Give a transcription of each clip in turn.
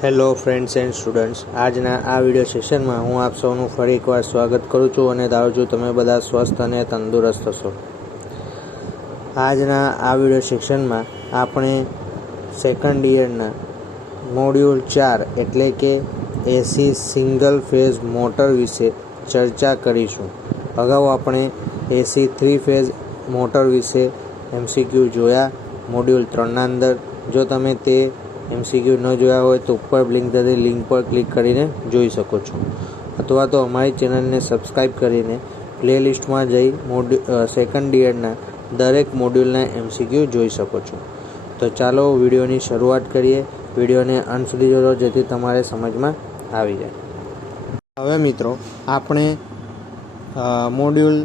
Hello friends and students, આજના આ video સેશનમાં હું આપ સૌનું ફરી એકવાર સ્વાગત કરું છું અને ધારું છું તમે બધા સ્વસ્થ અને તંદુરસ્ત હશો। આજના આ વિડીયો સેશનમાં આપણે સેકન્ડ યરના મોડ્યુલ 4 એટલે કે એસી સિંગલ ફેઝ મોટર વિશે ચર્ચા કરીશું। અગાઉ આપણે એસી 3 ફેઝ મોટર વિશે MCQ જોયા મોડ્યુલ 3ના અંદર। જો તમે તે MCQ ન જોયા હોય તો ઉપર લિંક થતી લિંક પર ક્લિક કરીને જોઈ શકો છો, અથવા તો અમારી ચેનલને સબસ્ક્રાઈબ કરીને પ્લેલિસ્ટમાં જઈ સેકન્ડ યરના દરેક મોડ્યુલના MCQ જોઈ શકો છો। તો ચાલો વિડીયોની શરૂઆત કરીએ। વિડીયોને અંત સુધી જોજો જેથી તમારે સમજમાં આવી જાય। હવે મિત્રો આપણે મોડ્યુલ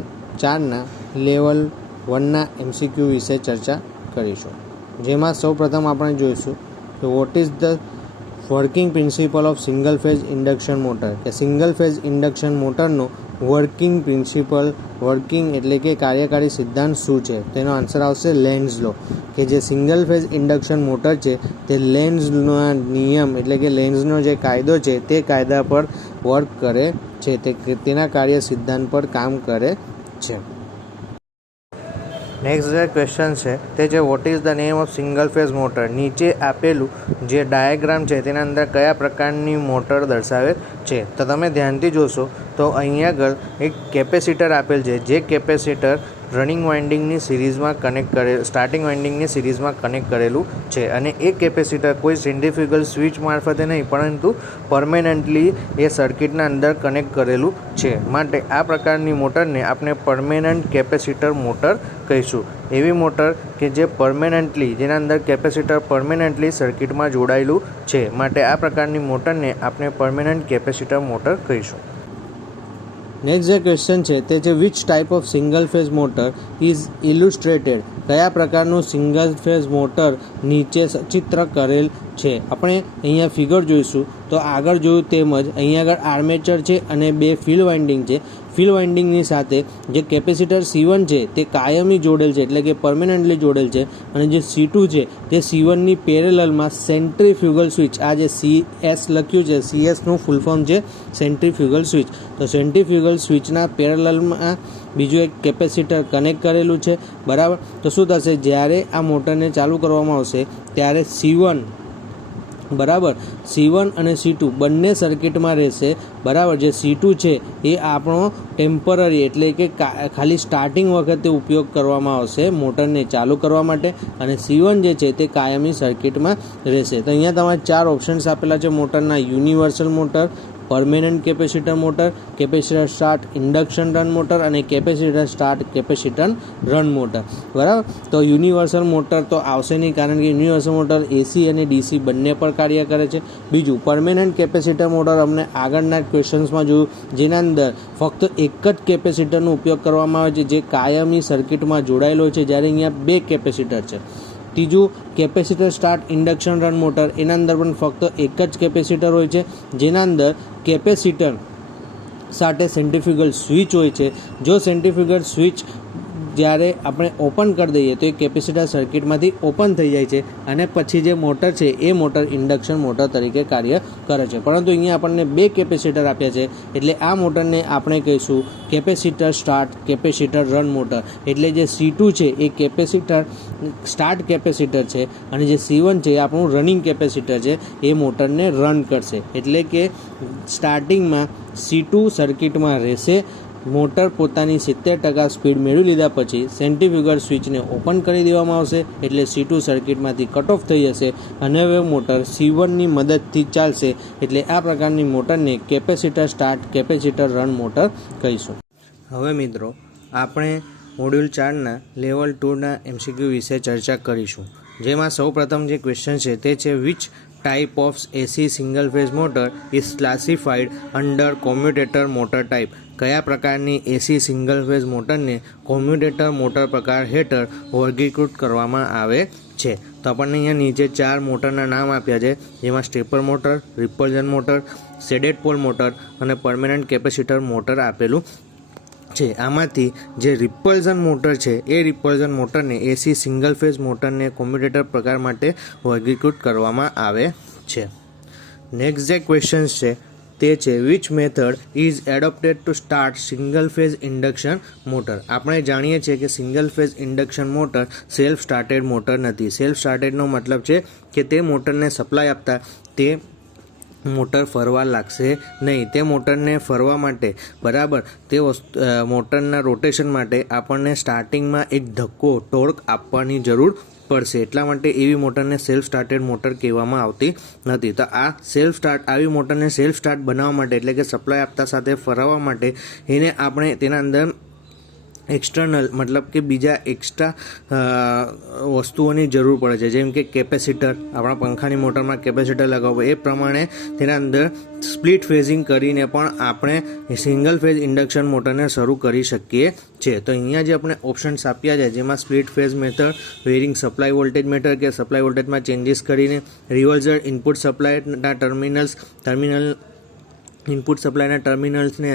4ના લેવલ 1ના MCQ વિશે ચર્ચા કરીશું, જેમાં સૌપ્રથમ આપણે જોઈશું કે what is the working principle of single phase induction motor, કે સિંગલ ફેઝ ઇન્ડક્શન મોટરનો વર્કિંગ પ્રિન્સિપલ, વર્કિંગ એટલે કે કાર્યકારી સિદ્ધાંત શું છે? તેનો આન્સર આવશે લેન્ઝ લો, કે જે સિંગલ ફેઝ ઇન્ડક્શન મોટર છે તે લેન્ઝના નિયમ એટલે કે લેન્ઝનો જે કાયદો છે તે કાયદા પર વર્ક કરે છે, તેના કાર્ય સિદ્ધાંત પર કામ કરે છે। નેક્સ્ટ જે ક્વેશ્ચન છે તે છે what is the name of single phase motor. નીચે આપેલું જે ડાયાગ્રામ છે તેના અંદર કયા પ્રકારની મોટર દર્શાવે છે? તો તમે ધ્યાનથી જોશો તો અહીંયા આગળ એક કેપેસિટર આપેલ છે, જે કેપેસિટર રનિંગ વાઇન્ડિંગની સિરીઝમાં સ્ટાર્ટિંગ વાઇન્ડિંગની સિરીઝમાં કનેક્ટ કરેલું છે, અને એ કેપેસિટર કોઈ સેન્ટ્રીફ્યુગલ સ્વિચ મારફતે નહીં પરંતુ પરમેનન્ટલી એ સર્કિટના અંદર કનેક્ટ કરેલું છે, માટે આ પ્રકારની મોટરને આપણે પરમેનન્ટ કેપેસિટર મોટર કહીશું। એવી મોટર કે જે પરમેનન્ટલી જેના અંદર કેપેસિટર પરમેનન્ટલી સર્કિટમાં જોડાયેલું છે, માટે આ પ્રકારની મોટરને આપણે પરમેનન્ટ કેપેસિટર મોટર કહીશું। નેક્સ્ટ જે ક્વેશ્ચન છે તે છે which type of single phase motor is illustrated. કયા પ્રકારનું સિંગલ ફેઝ મોટર નીચે ચિત્ર કરેલ છે? આપણે અહીંયા ફિગર જોઈશું તો આગળ જોયું તેમજ અહીંયા આગળ આર્મેચર છે અને બે ફિલ્ડ વાઇન્ડિંગ છે। ફિલ્ડ વાઇન્ડિંગની સાથે જે કેપેસિટર C1 છે તે કાયમી જોડેલ છે એટલે કે પરમેનન્ટલી જોડેલ છે, અને જે C2 છે તે C1ની પેરેલલમાં સેન્ટ્રીફ્યુગલ સ્વિચ, આ જે CS લખ્યું છે CSનું ફૂલ ફોર્મ છે સેન્ટ્રીફ્યુગલ સ્વિચ, તો સેન્ટ્રીફ્યુગલ સ્વિચના પેરેલલમાં બીજું એક કેપેસિટર કનેક્ટ કરેલું છે, બરાબર। તો શું થશે, જ્યારે આ મોટરને ચાલુ કરવામાં આવશે ત્યારે C1 અને C2 બંને સર્કિટમાં રહેશે, બરાબર। જે C2 છે એ આપણો ટેમ્પરરી એટલે કે ખાલી સ્ટાર્ટિંગ વખતે ઉપયોગ કરવામાં આવશે મોટરને ચાલુ કરવા માટે, અને C1 જે છે તે કાયમી સર્કિટમાં રહેશે। તો અહીંયા તમારે 4 ઓપ્શન્સ આપેલા છે મોટરના: universal motor, permanent capacitor motor, capacitor start induction run motor અને capacitor start capacitor run motor, બરાબર। તો યુનિવર્સલ મોટર તો આવશે નહીં, કારણ કે યુનિવર્સલ મોટર AC અને DC બંને પર કાર્ય કરે છે। બીજું પરમેનન્ટ કેપેસિટર મોટર અમને આગળના ક્વેશ્ચન્સમાં જોયું, જેના અંદર ફક્ત એક જ કેપેસિટરનો ઉપયોગ કરવામાં આવે છે જે કાયમી સર્કિટમાં જોડાયેલો છે, જ્યારે અહીંયા 2 કેપેસિટર છે। ત્રીજું capacitor start induction run motor, એના અંદર પણ ફક્ત એક જ કેપેસિટર હોય છે, જેના અંદર કેપેસિટર સાથે સેન્ટ્રીફ્યુગલ સ્વિચ હોય છે। જો સેન્ટ્રીફ્યુગલ સ્વિચ જ્યારે આપણે ઓપન કરી દઈએ તો એ કેપેસિટર સર્કિટમાંથી ઓપન થઈ જાય છે, અને પછી જે મોટર છે એ મોટર ઇન્ડક્શન મોટર તરીકે કાર્ય કરે છે। પરંતુ અહીંયા આપણને 2 કેપેસિટર આપ્યા છે, એટલે આ મોટરને આપણે કહીશું capacitor start capacitor run motor. એટલે જે C2 છે એ કેપેસિટર સ્ટાર્ટ કેપેસિટર છે, અને જે C1 છે એ આપણું રનિંગ કેપેસિટર છે, એ મોટરને રન કરશે। એટલે કે સ્ટાર્ટિંગમાં C2 સર્કિટમાં રહેશે, મોટર પોતાની 70% સ્પીડ મેળવી લીધા પછી સેન્ટ્રીફ્યુગલ સ્વિચને ઓપન કરી દેવામાં આવશે, એટલે C2 સર્કિટમાંથી કટ ઓફ થઈ જશે, અને હવે મોટર C1ની મદદથી ચાલશે। એટલે આ પ્રકારની મોટરને capacitor start capacitor run motor કહીશું। હવે મિત્રો આપણે મોડ્યુલ 4ના લેવલ 2ના MCQ વિશે ચર્ચા કરીશું, જેમાં સૌપ્રથમ જે ક્વેશ્ચન છે તે છે which type of AC single phase motor is classified under commutator motor type. કયા પ્રકારની એસી સિંગલ ફેઝ મોટરને કોમ્યુટેટર મોટર પ્રકાર હેઠળ વર્ગીકૃત કરવામાં આવે છે? તો આપણને અહીંયા નીચે 4 મોટરના નામ આપ્યા છે, જેમાં stepper motor, repulsion motor, shaded pole motor અને પરમેનન્ટ કેપેસિટર મોટર આપેલું છે। આમાંથી જે રિપલ્ઝન મોટર છે એ રિપલ્ઝન મોટરને એસી સિંગલ ફેઝ મોટરને કોમ્યુટેટર પ્રકાર માટે વર્ગીકૃત કરવામાં આવે છે। નેક્સ્ટ જે ક્વેશ્ચન છે તે છે which method is adopted to start single phase induction motor. આપણે જાણીએ છીએ કે single phase induction motor self started motor નથી. સેલ્ફ સ્ટાર્ટેડનો મતલબ છે કે તે મોટરને સપ્લાય આપતા તે મોટર ફરવા લાગશે નહીં. તે મોટરને ફરવા માટે બરાબર તે મોટરના રોટેશન માટે આપણને સ્ટાર્ટિંગમાં એક ધક્કો ટોર્ક આપવાની જરૂર પડશે. એટલા માટે એવી મોટરને સેલ્ફ સ્ટાર્ટેડ મોટર કહેવામાં આવતી નથી. તો આવી મોટરને સેલ્ફ સ્ટાર્ટ બનાવવા માટે એટલે કે સપ્લાય આપતા સાથે ફરવા માટે એને આપણે તેના અંદર એક્સટર્નલ મતલબ કે બીજા એક્સ્ટ્રા વસ્તુઓની જરૂર પડે છે, જેમ કે કેપેસિટર. આપણા પંખાની મોટરમાં કેપેસિટર લગાવવું એ પ્રમાણે તેના અંદર સ્પ્લિટ ફેઝિંગ કરીને પણ આપણે સિંગલ ફેઝ ઇન્ડક્શન મોટરને શરૂ કરી શકીએ છીએ. તો અહીંયા જે આપણે ઓપ્શન્સ આપ્યા છે જેમાં split phase method, varying supply voltage method કે સપ્લાય વોલ્ટેજમાં ચેન્જીસ કરીને, રિવર્સર ઇનપુટ સપ્લાયના ટર્મિનલ ઇનપુટ સપ્લાયના ટર્મિનલ્સને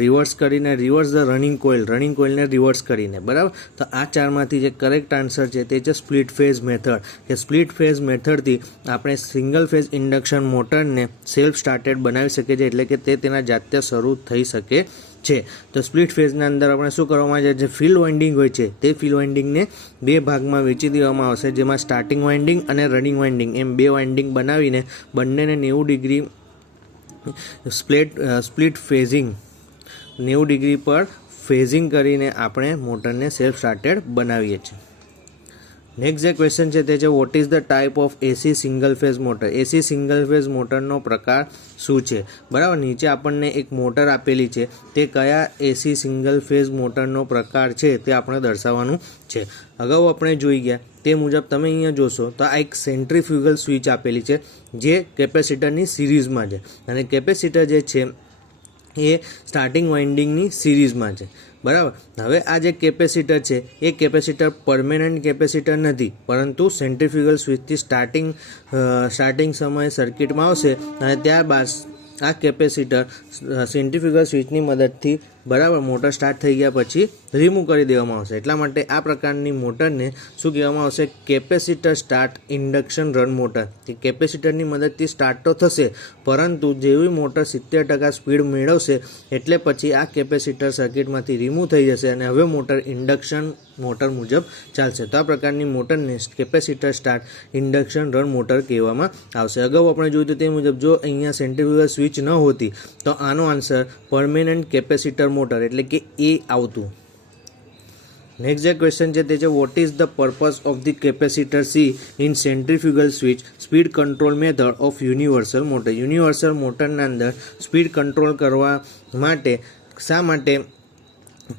રિવર્સ કરીને, રિવર્સ ધ રનિંગ કોઇલને રિવર્સ કરીને, બરાબર. તો આ ચારમાંથી જે કરેક્ટ આન્સર છે તે છે સ્પ્લિટ ફેઝ મેથડ. કે સ્પ્લિટ ફેઝ મેથડથી આપણે સિંગલ ફેઝ ઇન્ડક્શન મોટરને સેલ્ફ સ્ટાર્ટેડ બનાવી શકીએ છીએ, એટલે કે તે તેના જાતે શરૂ થઈ શકે છે. તો સ્પ્લિટ ફેઝના અંદર આપણે શું કરવામાં આવે છે, જે ફિલ્ડ વાઇન્ડિંગ હોય છે તે ફિલ્ડ વાઇન્ડિંગને બે ભાગમાં વહેંચી દેવામાં આવશે, જેમાં સ્ટાર્ટિંગ વાઇન્ડિંગ અને રનિંગ વાઇન્ડિંગ એમ બે વાઇન્ડિંગ બનાવીને બંનેને 90 ડિગ્રી સ્પ્લિટ ફેઝિંગ 90 ડિગ્રી પર ફેઝિંગ કરીને આપણે મોટરને સેલ્ફ સ્ટાર્ટેડ બનાવીએ છીએ. નેક્સ્ટ જે ક્વેશ્ચન છે તે છે what is the type of AC single phase motor. AC single phase મોટરનો પ્રકાર શું છે, બરાબર. નીચે આપણને એક મોટર આપેલી છે, તે કયા એસી સિંગલ ફેઝ મોટરનો પ્રકાર છે તે આપણે દર્શાવવાનું છે. અગાઉ આપણે જોઈ ગયા તે મુજબ તમે અહીંયા જોશો તો આ એક સેન્ટ્રીફ્યુગલ સ્વિચ આપેલી છે જે કેપેસિટરની સિરીઝમાં છે, અને કેપેસિટર જે છે એ સ્ટાર્ટિંગ વાઇન્ડિંગની સિરીઝમાં છે, બરાબર. હવે આ જે કેપેસિટર છે એ કેપેસિટર પરમેનન્ટ કેપેસિટર નથી, પરંતુ સેન્ટ્રીફ્યુગલ સ્વિચથી સ્ટાર્ટિંગ સમયે સર્કિટમાં આવશે અને ત્યારબાદ આ કેપેસિટર સેન્ટ્રીફ્યુગલ સ્વિચની મદદથી બરાબર મોટર સ્ટાર્ટ થઈ ગયા પછી રિમૂવ કરી દેવામાં આવશે. એટલા માટે આ પ્રકારની મોટરને શું કહેવામાં આવશે, capacitor start induction run motor. કે કેપેસિટરની મદદથી સ્ટાર્ટ તો થશે, પરંતુ જેવી મોટર 70% સ્પીડ મેળવશે એટલે પછી આ કેપેસિટર સર્કિટમાંથી રિમૂવ થઈ જશે અને હવે મોટર ઇન્ડક્શન મોટર મુજબ ચાલશે. તો આ પ્રકારની મોટરને capacitor start induction run motor કહેવામાં આવશે. અગાઉ આપણે જોયું તે મુજબ જો અહીંયા સેન્ટ્રીફ્યુગલ સ્વિચ ન હોતી તો આનો આન્સર પરમેનન્ટ કેપેસિટર મોટર એટલે કે એ આવતું. નેક્સ્ટ જે ક્વેશ્ચન છે તે છે what is the purpose of the capacitor C in centrifugal switch speed control method of universal motor. Universal મોટરના અંદર સ્પીડ કંટ્રોલ કરવા માટે શા માટે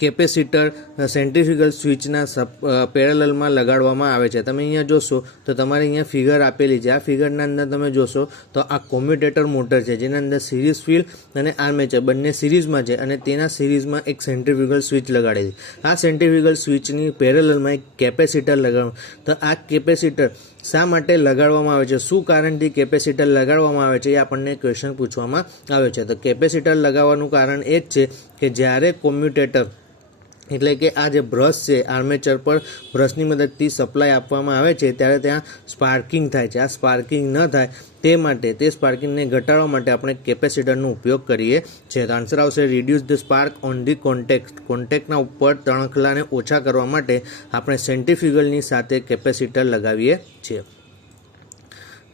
કેપેસિટર સેન્ટ્રીફ્યુગલ સ્વિચના પેરેલલમાં લગાડવામાં આવે છે. તમે અહીંયા જોશો તો તમારે અહીંયા ફિગર આપેલી છે. આ ફિગરના અંદર તમે જોશો તો આ કોમ્યુટેટર મોટર છે જેના અંદર સિરીઝ ફિલ્ડ અને આર્મેચર બંને સિરીઝમાં છે અને તેના સિરીઝમાં એક સેન્ટ્રીફ્યુગલ સ્વિચ લગાડેલી. આ સેન્ટ્રીફ્યુગલ સ્વિચની પેરેલલમાં એક કેપેસિટર લગાડવા. તો આ કેપેસિટર શા માટે લગાડવામાં આવે છે, શું કારણથી કેપેસિટર લગાડવામાં આવે છે એ આપણને ક્વેશ્ચન પૂછવામાં આવે છે. તો કેપેસિટર લગાવવાનું કારણ એ જ છે કે જ્યારે કોમ્યુટેટર એટલે કે આ જે બ્રશ છે આર્મેચર પર બ્રશની મદદથી સપ્લાય આપવામાં આવે છે ત્યારે ત્યાં સ્પાર્કિંગ થાય છે. આ સ્પાર્કિંગ ન થાય તે માટે તે સ્પાર્કિંગને ઘટાડવા માટે આપણે કેપેસિટરનો ઉપયોગ કરીએ છીએ. તો આન્સર આવશે reduce the spark on the કોન્ટેક્ટના ઉપર તણખલાને ઓછા કરવા માટે આપણે સેન્ટ્રીફ્યુગલની સાથે કેપેસિટર લગાવીએ છીએ.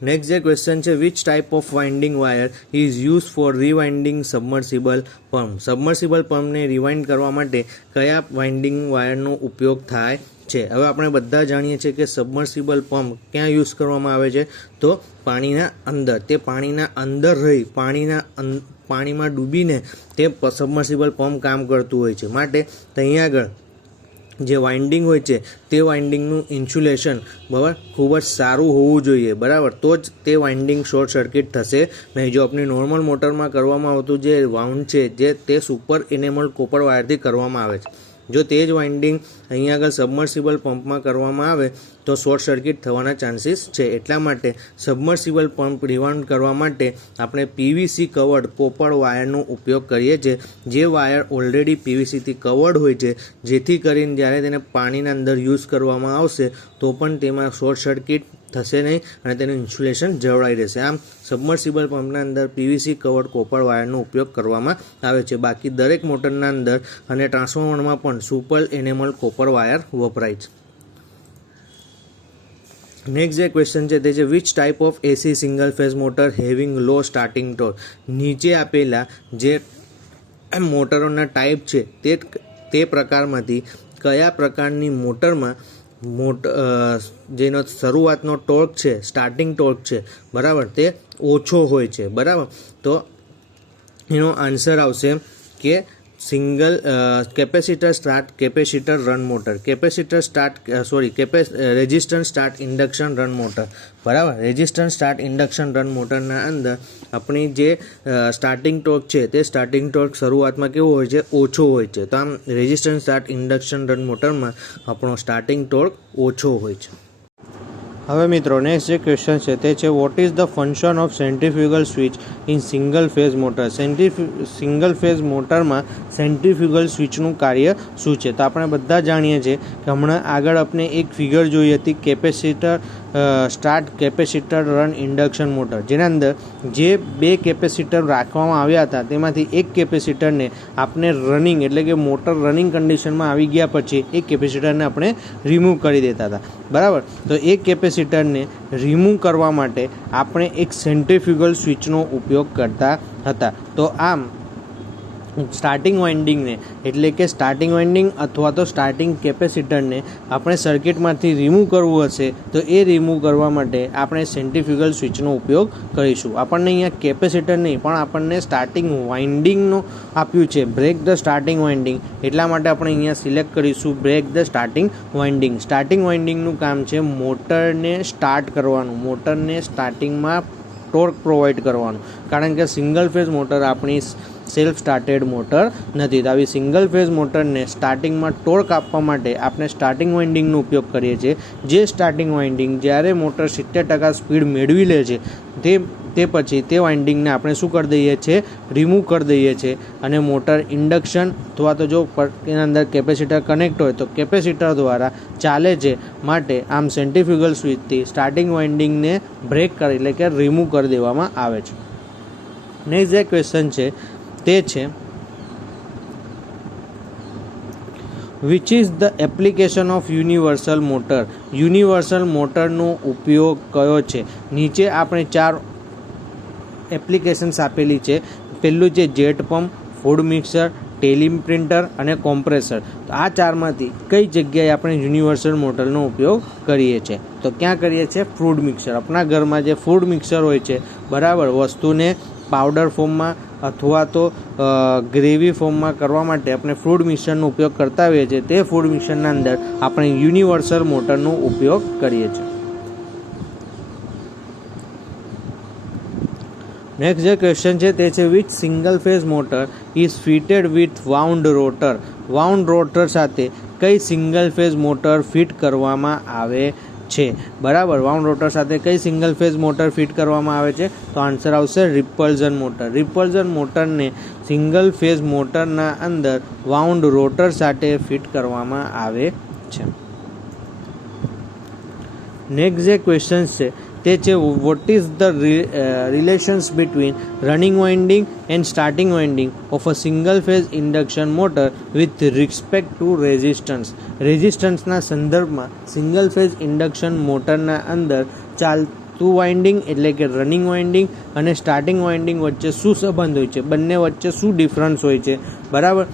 નેક્સ્ટ જે ક્વેશ્ચન છે which type of winding wire is use for rewinding submersible pump. Submersible પંપને રિવાઇન્ડ કરવા માટે કયા વાઇન્ડિંગ વાયરનો ઉપયોગ થાય છે. હવે આપણે બધા જાણીએ છીએ કે સબમર્સિબલ પંપ ક્યાં યુઝ કરવામાં આવે છે, તો પાણીના અંદર. તે પાણીના અંદર રહી પાણીમાં ડૂબીને તે સબમર્સિબલ પંપ કામ કરતું હોય છે. માટે અહીંયા આગળ જે વાઇન્ડિંગ હોય છે તે વાઇન્ડિંગનું ઇન્સ્યુલેશન બરાબર ખૂબ જ સારું હોવું જોઈએ, બરાબર. તો જ તે વાઇન્ડિંગ શોર્ટ સર્કિટ થશે નહીં. જો આપણી નોર્મલ મોટરમાં કરવામાં આવતું જે વાઉન્ડ છે જે તે સુપર ઇનેમલ કોપર વાયરથી કરવામાં આવે છે. જો તે જ વાઇન્ડિંગ અહીંયા આગળ સબમર્સિબલ પંપમાં કરવામાં આવે તો શોર્ટ સર્કિટ થવાના ચાન્સીસ છે. એટલા માટે સબમર્સિબલ પંપ રિવાઉન્ડ કરવા માટે આપણે પીવીસી કવર્ડ કોપર વાયરનો ઉપયોગ કરીએ છીએ, જે વાયર ઓલરેડી પીવીસીથી કવર્ડ હોય છે, જેથી કરીને જ્યારે તેને પાણીના અંદર યુઝ કરવામાં આવશે તો પણ તેમાં શોર્ટ સર્કિટ થશે નહીં અને તેનું ઇન્સ્યુલેશન જળવાઈ રહેશે. આમ સબમર્સિબલ પંપના અંદર પીવીસી કવર્ડ કોપર વાયરનો ઉપયોગ કરવામાં આવે છે. બાકી દરેક મોટરના અંદર અને ટ્રાન્સફોર્મરમાં પણ સુપર એનેમલ કોપર વાયર વપરાય છે. નેક્સ્ટ જે ક્વેશ્ચન છે તે છે which type of AC single phase motor having low starting torque. નીચે આપેલા જે મોટરોના ટાઈપ છે તે પ્રકારમાંથી કયા પ્રકારની મોટરમાં જેનો શરૂઆતનો ટોર્ક છે, સ્ટાર્ટિંગ ટોર્ક છે, બરાબર, તે ઓછો હોય છે. બરાબર, તો એનો આન્સર આવશે કે single capacitor start capacitor run motor, resistance start induction run motor. બરાબર, રેઝિસ્ટન્સ સ્ટાર્ટ ઇન્ડક્શન રન મોટરના અંદર આપણી જે સ્ટાર્ટિંગ ટોર્ક છે તે સ્ટાર્ટિંગ ટોર્ક શરૂઆતમાં કેવો હોય છે, ઓછો હોય છે. તો આમ રેઝિસ્ટન્સ સ્ટાર્ટ ઇન્ડક્શન રન મોટરમાં આપણો સ્ટાર્ટિંગ ટોર્ક ઓછો હોય છે. હવે મિત્રો નેક્સ્ટ જે ક્વેશ્ચન છે તે છે what is the function of centrifugal switch in single phase motor. Single phase મોટરમાં સેન્ટ્રીફ્યુગલ સ્વિચનું કાર્ય શું છે? તો આપણે બધા જાણીએ છીએ કે હમણાં આગળ આપણે એક ફિગર જોઈ હતી capacitor start capacitor run induction motor, જેના અંદર જે બે કેપેસિટર રાખવામાં આવ્યા હતા તેમાંથી એક કેપેસિટરને આપણે રનિંગ એટલે કે મોટર રનિંગ કન્ડિશનમાં આવી ગયા પછી એક કેપેસિટરને આપણે રિમૂવ કરી દેતા હતા. બરાબર, તો એક કેપેસિટરને રિમૂવ કરવા માટે આપણે એક સેન્ટ્રીફ્યુગલ સ્વિચનો ઉપયોગ કરતા હતા. તો આમ સ્ટાર્ટિંગ વાઇન્ડિંગને એટલે કે સ્ટાર્ટિંગ વાઇન્ડિંગ અથવા તો સ્ટાર્ટિંગ કેપેસિટરને આપણે સર્કિટમાંથી રિમૂવ કરવું હશે તો એ રિમૂવ કરવા માટે આપણે સેન્ટ્રીફ્યુગલ સ્વિચનો ઉપયોગ કરીશું. આપણને અહીંયા કેપેસિટર નહીં પણ આપણને સ્ટાર્ટિંગ વાઇન્ડિંગનો આપ્યું છે, બ્રેક ધ સ્ટાર્ટિંગ વાઇન્ડિંગ, એટલા માટે આપણે અહીંયા સિલેક્ટ કરીશું break the starting winding. Starting વાઇન્ડિંગનું કામ છે મોટરને સ્ટાર્ટ કરવાનું, મોટરને સ્ટાર્ટિંગમાં ટોર્ક પ્રોવાઈડ કરવાનું, કારણ કે સિંગલ ફેઝ મોટર આપણી સેલ્ફ સ્ટાર્ટેડ મોટર નથી. તો આવી સિંગલ ફેઝ મોટરને સ્ટાર્ટિંગમાં ટોર્ક આપવા માટે આપણે સ્ટાર્ટિંગ વાઇન્ડિંગનો ઉપયોગ કરીએ છીએ. જે સ્ટાર્ટિંગ વાઇન્ડિંગ જ્યારે મોટર 70% સ્પીડ મેળવી લે છે તે પછી તે વાઇન્ડિંગને આપણે શું કરી દઈએ છીએ, રિમૂવ કરી દઈએ છીએ અને મોટર ઇન્ડક્શન અથવા તો જો એના અંદર કેપેસિટર કનેક્ટ હોય તો કેપેસિટર દ્વારા ચાલે છે. માટે આમ સેન્ટ્રીફ્યુગલ સ્વિચથી સ્ટાર્ટિંગ વાઇન્ડિંગને બ્રેક કરી એટલે કે રિમૂવ કરી દેવામાં આવે છે. નેક્સ્ટ જે ક્વેશ્ચન છે તે છે which is the application of universal motor. Universal મોટરનો ઉપયોગ કયો છે? નીચે આપણે 4 એપ્લિકેશન્સ આપેલી છે. પહેલું છે જેટ પંપ, ફૂડ મિક્સર, ટેલિમ પ્રિન્ટર અને કોમ્પ્રેસર. તો આ 4માંથી કઈ જગ્યાએ આપણે યુનિવર્સલ મોટરનો ઉપયોગ કરીએ છીએ? તો ક્યાં કરીએ છીએ? Food mixer. આપણા ઘરમાં જે ફૂડ મિક્સર હોય છે, બરાબર, વસ્તુને પાવડર ફોર્મમાં અથવા તો ગ્રેવી ફોર્મમાં કરવા માટે આપણે ફૂડ મિક્સરનો ઉપયોગ કરતા હોઈએ છીએ. તે ફૂડ મિક્સરના અંદર આપણે યુનિવર્સલ મોટરનો ઉપયોગ કરીએ છીએ. નેક્સ્ટ જે ક્વેશ્ચન છે તે છે which single phase motor is fitted with wound rotor. Wound rotor સાથે કઈ સિંગલ ફેઝ મોટર ફિટ કરવામાં આવે છે? બરાબર, વાઉન્ડ રોટર સાથે કઈ સિંગલ ફેઝ મોટર ફિટ કરવામાં આવે છે? તો આન્સર આવશે repulsion motor. Repulsion મોટરને single phase મોટરના અંદર વાઉન્ડ રોટર સાથે ફિટ કરવામાં આવે છે. નેક્સ્ટ જે ક્વેશ્ચન છે તે છે what is the relations between running winding and starting winding of a single phase induction motor with respect to resistance. રેઝિસ્ટન્સના સંદર્ભમાં સિંગલ ફેઝ ઇન્ડક્શન મોટરના અંદર ચાલતું વાઇન્ડિંગ એટલે કે રનિંગ વાઇન્ડિંગ અને સ્ટાર્ટિંગ વાઇન્ડિંગ વચ્ચે શું સંબંધ હોય છે, બંને વચ્ચે શું ડિફરન્સ હોય છે? બરાબર,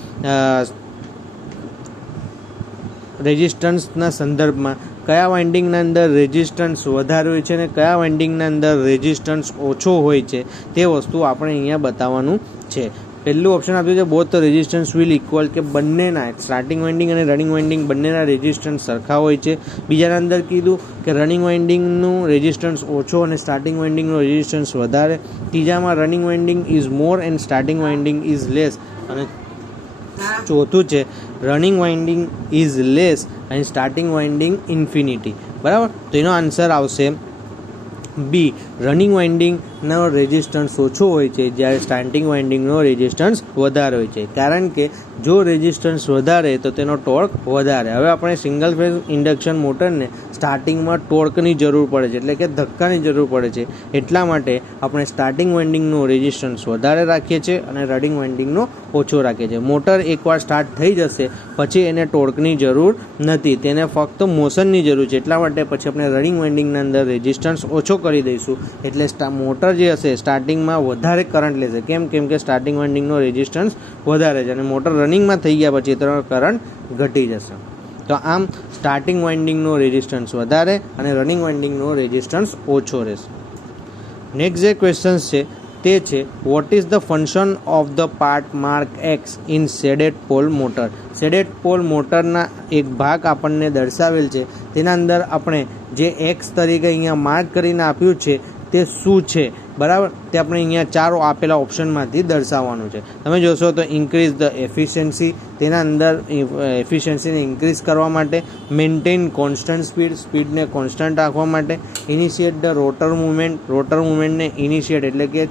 રેઝિસ્ટન્સના સંદર્ભમાં કયા વાઇન્ડિંગના અંદર રેઝિસ્ટન્સ વધારે હોય છે અને કયા વાઇન્ડિંગના અંદર રેઝિસ્ટન્સ ઓછો હોય છે તે વસ્તુ આપણે અહીંયા બતાવવાનું છે. પહેલું ઓપ્શન આપ્યું છે બોથ રેઝિસ્ટન્સ વિલ ઇક્વલ, કે બંનેના સ્ટાર્ટિંગ વાઇન્ડિંગ અને રનિંગ વાઇન્ડિંગ બંનેના રેઝિસ્ટન્સ સરખા હોય છે. બીજાના અંદર કીધું કે રનિંગ વાઇન્ડિંગનું રેઝિસ્ટન્સ ઓછો અને સ્ટાર્ટિંગ વાઇન્ડિંગનું રેઝિસ્ટન્સ વધારે. ત્રીજામાં running winding is more and starting winding is less. અને ચોથું છે રનિંગ વાઇન્ડિંગ ઇઝ લેસ અને સ્ટાર્ટિંગ વાઇન્ડિંગ ઇન્ફિનિટી. બરાબર, તો એનો આન્સર આવશે બી, રનિંગ વાઇન્ડિંગ નો રેઝિસ્ટન્સ ઓછો હોય છે, જ્યારે સ્ટાર્ટિંગ વાઇન્ડિંગનો રેઝિસ્ટન્સ વધારે હોય છે. કારણ કે જો રેઝિસ્ટન્સ વધારે તો તેનો ટોર્ક વધારે. હવે આપણે સિંગલ ફેઝ ઇન્ડક્શન મોટરને સ્ટાર્ટિંગમાં ટોર્કની જરૂર પડે છે, એટલે કે ધક્કાની જરૂર પડે છે. એટલા માટે આપણે સ્ટાર્ટિંગ વાઇન્ડિંગનો રેઝિસ્ટન્સ વધારે રાખીએ છીએ અને રનિંગ વાઇન્ડિંગનો ઓછો રાખીએ છીએ. મોટર એકવાર સ્ટાર્ટ થઈ જશે પછી એને ટોર્કની જરૂર નથી, તેને ફક્ત મોશનની જરૂર છે. એટલા માટે પછી આપણે રનિંગ વાઇન્ડિંગના અંદર રેઝિસ્ટન્સ ઓછો કરી દઈશું, એટલે મોટર જે હશે સ્ટાર્ટિંગમાં વધારે કરંટ લેશે. કેમ કે સ્ટાર્ટિંગ વાઇન્ડિંગનો રેઝિસ્ટન્સ વધારે છે અને મોટર રનિંગમાં થઈ ગયા પછી તેનો કરંટ ઘટી જશે. તો આમ સ્ટાર્ટિંગ વાઇન્ડિંગનો રેઝિસ્ટન્સ વધારે અને રનિંગ વાઇન્ડિંગનો રેઝિસ્ટન્સ ઓછો રહેશે. નેક્સ્ટ જે ક્વેશ્ચન છે તે છે what is the function of the part mark X in shaded pole motor. Shaded pole મોટરના એક ભાગ આપણને દર્શાવેલ છે, તેના અંદર આપણે જે એક્સ તરીકે અહીંયા માર્ક કરીને આપ્યું છે તે શું છે, બરાબર? તે આપણે અહીંયા 4 આપેલા ઓપ્શનમાંથી દર્શાવવાનું છે. તમે જોશો તો ઇન્ક્રીઝ ધ એફિશિયન્સી, તેના અંદર એફિશિયન્સીને ઇન્ક્રીઝ કરવા માટે, મેન્ટેન કોન્સ્ટન્ટ સ્પીડ, સ્પીડને કોન્સ્ટન્ટ રાખવા માટે, ઇનિશિએટ ધ રોટર મુવમેન્ટને ઇનિશિએટ એટલે કે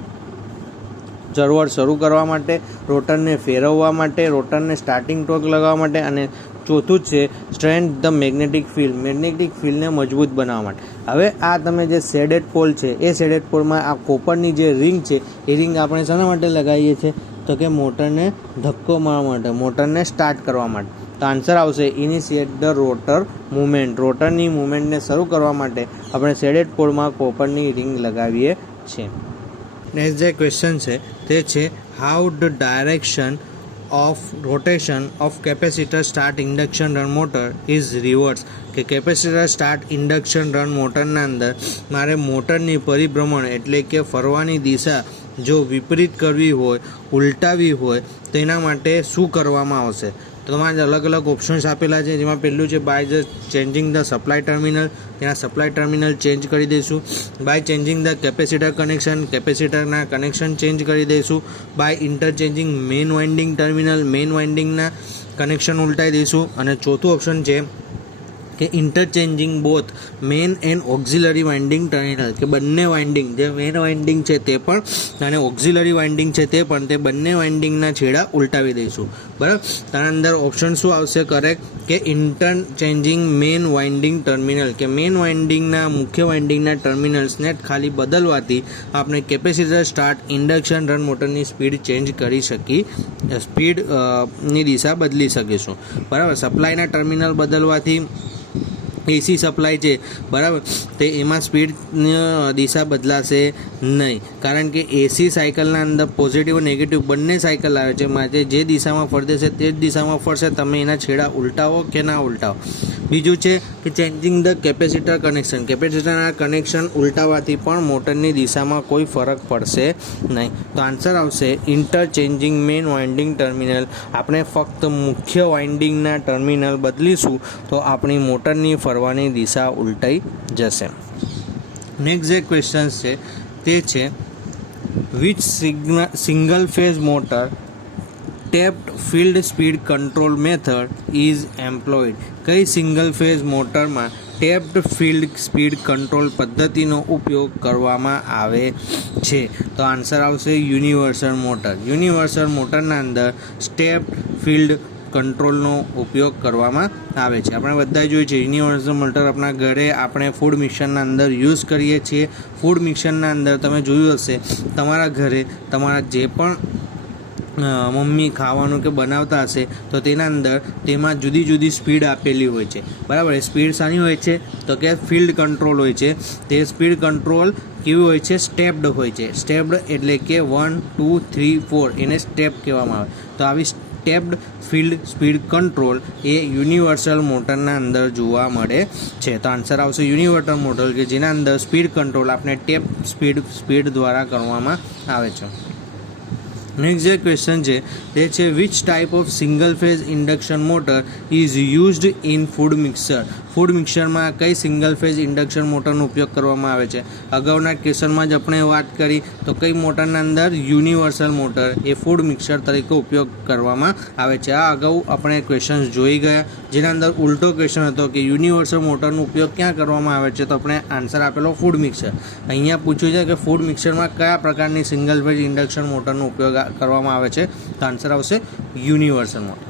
ચળવળ શરૂ કરવા માટે, રોટરને ફેરવવા માટે, રોટરને સ્ટાર્ટિંગ ટોર્ક લગાવવા માટે, અને ચોથું છે સ્ટ્રેન્થ ધ મેગ્નેટિક ફિલ્ડને મજબૂત બનાવવા માટે. હવે આ તમે જે શેડેડ પોલ છે એ શેડેડ પોલમાં આ કોપરની જે રિંગ છે એ રિંગ આપણે શાના માટે લગાવીએ છીએ? તો કે મોટરને ધક્કો મારવા માટે, મોટરને સ્ટાર્ટ કરવા માટે. તો આન્સર આવશે ઇનિશિએટ ધ રોટર મુવમેન્ટ. રોટરની મુવમેન્ટને શરૂ કરવા માટે આપણે શેડેડ પોલમાં કોપરની રિંગ લગાવીએ છીએ. નેક્સ્ટ જે ક્વેશ્ચન છે તે છે how the direction of rotation of capacitor start induction run motor is reverse. કે કેપેસિટર સ્ટાર્ટ ઇન્ડક્શન રન મોટરના અંદર મારે મોટરની પરિભ્રમણ એટલે કે ફરવાની દિશા જો વિપરીત કરવી હોય, ઉલટાવી હોય, તેના માટે શું કરવામાં આવશે? તો તમારે અલગ અલગ ઓપ્શન્સ આપેલા છે, જેમાં પહેલું છે by the changing the supply terminal. ત્યાં સપ્લાય ટર્મિનલ ચેન્જ કરી દઈશું. By changing the capacitor connection, કેપેસિટરના કનેક્શન ચેન્જ કરી દઈશું. By interchanging main winding terminal, main વાઇન્ડિંગના કનેક્શન ઉલટાવી દઈશું. અને ચોથું ઓપ્શન છે કે interchanging both main and auxiliary winding terminal. કે બંને વાઇન્ડિંગ, જે મેઇન વાઇન્ડિંગ છે તે પણ અને ઓક્ઝિલરી વાઇન્ડિંગ છે તે પણ, તે બંને વાઇન્ડિંગના છેડા ઉલટાવી દઈશું, બરાબર? તેના અંદર ઓપ્શન શું આવશે કરેક્ટ? કે ઇન્ટરચેન્જિંગ મેઇન વાઇન્ડિંગ ટર્મિનલ. કે મેઇન વાઇન્ડિંગના મુખ્ય વાઇન્ડિંગના ટર્મિનલ્સને ખાલી બદલવાથી આપણે કેપેસિટર સ્ટાર્ટ ઇન્ડક્શન રન મોટરની સ્પીડ ચેન્જ કરી શકી, સ્પીડની દિશા બદલી શકીશું, બરાબર? સપ્લાયના ટર્મિનલ બદલવાથી એસી સપ્લાય છે, બરાબર, તે એમાં સ્પીડની દિશા બદલાશે નહીં, કારણ કે એસી સાયકલના અંદર પોઝિટિવ નેગેટિવ બંને સાયકલ આવે છે, માટે જે દિશામાં ફરતે છે તે જ દિશામાં ફરશે. તમે એના છેડા ઉલટાવો કે ના ઉલટાવો. બીજું છે કે ચેન્જિંગ ધ કેપેસિટર કનેક્શન. કેપેસિટરના કનેક્શન ઉલટાવવાથી પણ મોટરની દિશામાં કોઈ ફરક પડશે નહીં. તો આન્સર આવશે ઇન્ટરચેન્જિંગ મેઇન વાઇન્ડિંગ ટર્મિનલ. આપણે ફક્ત મુખ્ય વાઇન્ડિંગના ટર્મિનલ બદલીશું તો આપણી મોટરની ફરવાની દિશા ઉલટાઈ જશે. નેક્સ્ટ જે ક્વેશ્ચન છે તે છે which single phase motor tapped field speed control method is employed. કઈ સિંગલ ફેઝ મોટરમાં ટેપ્ડ ફિલ્ડ સ્પીડ કંટ્રોલ પદ્ધતિનો ઉપયોગ કરવામાં આવે છે? તો આન્સર આવશે યુનિવર્સલ મોટર. યુનિવર્સલ મોટરના અંદર સ્ટેપ્ડ ફિલ્ડ કંટ્રોલનો ઉપયોગ કરવામાં આવે છે. આપણે બધા જોઈએ છીએ યુનિવર્સલ મોટર આપણા ઘરે આપણે ફૂડ મિક્સરના અંદર યુઝ કરીએ છીએ. ફૂડ મિક્સરના અંદર તમે જોયું હશે તમારા ઘરે તમારા જે પણ મમ્મી ખાવાનું કે બનાવતા હશે તો તેના અંદર તેમાં જુદી જુદી સ્પીડ આપેલી હોય છે, બરાબર? એ સ્પીડ શાની હોય છે? તો કે ફિલ્ડ કંટ્રોલ હોય છે. તે સ્પીડ કંટ્રોલ કેવી હોય છે? સ્ટેપ્ડ હોય છે. સ્ટેપ્ડ એટલે કે 1, 2, 3, 4 એને સ્ટેપ કહેવામાં આવે. તો આવી સ્ટેપ્ડ ફિલ્ડ સ્પીડ કંટ્રોલ એ યુનિવર્સલ મોટરના અંદર જોવા મળે છે. તો આન્સર આવશે યુનિવર્સલ મોટર, કે જેના અંદર સ્પીડ કંટ્રોલ આપણે ટેપ સ્પીડ દ્વારા કરવામાં આવે છે. નેક્સ્ટ જે ક્વેશ્ચન છે તે છે which type of single phase induction motor is used in food mixer. Food મિક્સરમાં કઈ સિંગલ ફેઝ ઇન્ડક્શન મોટરનો ઉપયોગ કરવામાં આવે છે? અગાઉના ક્વેશ્ચનમાં જ આપણે વાત કરી તો કઈ મોટરના અંદર યુનિવર્સલ મોટર એ ફૂડ મિક્સર તરીકે ઉપયોગ કરવામાં આવે છે. આ અગાઉ આપણે ક્વેશ્ચન જોઈ ગયા, જેના અંદર ઉલટો ક્વેશ્ચન હતો કે યુનિવર્સલ મોટરનો ઉપયોગ ક્યાં કરવામાં આવે છે, તો આપણે આન્સર આપેલો ફૂડ મિક્સર. અહીંયા પૂછ્યું છે કે ફૂડ મિક્સરમાં કયા પ્રકારની સિંગલ ફેઝ ઇન્ડક્શન મોટરનો ઉપયોગ કરવામાં આવે છે, તો આન્સર આવશે યુનિવર્સલ મોટર.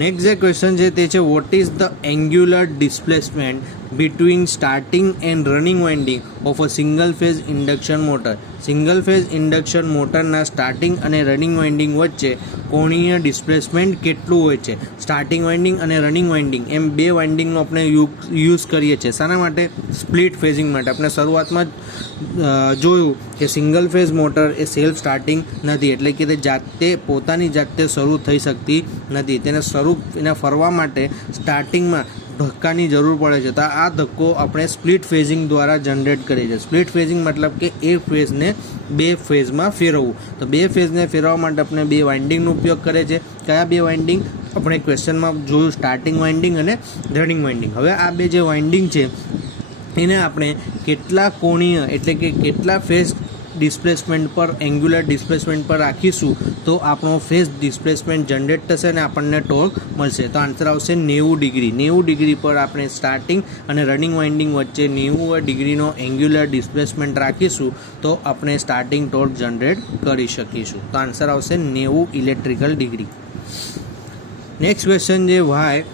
નેક્સ્ટ જે ક્વેશ્ચન છે તે છે what is the angular displacement between starting and running winding of a single phase induction motor? Single phase induction મોટરના સ્ટાર્ટિંગ અને રનિંગ વાઇન્ડિંગ વચ્ચે કોણીય ડિસ્પ્લેસમેન્ટ કેટલું હોય છે? સ્ટાર્ટિંગ વાઇન્ડિંગ અને રનિંગ વાઇન્ડિંગ એમ બે વાઇન્ડિંગનો આપણે યુઝ કરીએ છીએ. શાના માટે? સ્પ્લિટ ફેઝિંગ માટે. આપણે શરૂઆતમાં જોયું કે સિંગલ ફેઝ મોટર એ સેલ્ફ સ્ટાર્ટિંગ નથી, એટલે કે તે પોતાની જાતે શરૂ થઈ શકતી નથી. એને ફરવા માટે સ્ટાર્ટિંગમાં ધક્કાની જરૂર પડે છે. તો આ ધક્કો આપણે સ્પ્લિટ ફેઝિંગ દ્વારા જનરેટ કરીએ છીએ. સ્પ્લિટ ફેઝિંગ મતલબ કે એક ફેઝને બે ફેઝમાં ફેરવવું. તો બે ફેઝને ફેરવવા માટે આપણે બે વાઇન્ડિંગનો ઉપયોગ કરે છે. કયા બે વાઇન્ડિંગ? આપણે ક્વેશ્ચનમાં જોયું સ્ટાર્ટિંગ વાઇન્ડિંગ અને રનિંગ વાઇન્ડિંગ. હવે આ બે જે વાઇન્ડિંગ છે એને આપણે કેટલા કોણીય એટલે કે કેટલા ફેઝ ડિસ્પ્લેસમેન્ટ પર એંગ્યુલર ડિસ્પ્લેસમેન્ટ પર રાખીશું તો આપણો ફેઝ ડિસ્પ્લેસમેન્ટ જનરેટ થશે અને આપણને ટોર્ક મળશે. તો આન્સર આવશે 90 ડિગ્રી. 90 ડિગ્રી પર આપણે સ્ટાર્ટિંગ અને રનિંગ વાઇન્ડિંગ વચ્ચે 90 ડિગ્રીનો એંગ્યુલર ડિસ્પ્લેસમેન્ટ રાખીશું તો આપણે સ્ટાર્ટિંગ ટોર્ક જનરેટ કરી શકીશું. તો આન્સર આવશે 90 ઇલેક્ટ્રિકલ ડિગ્રી. નેક્સ્ટ ક્વેશ્ચન છે Y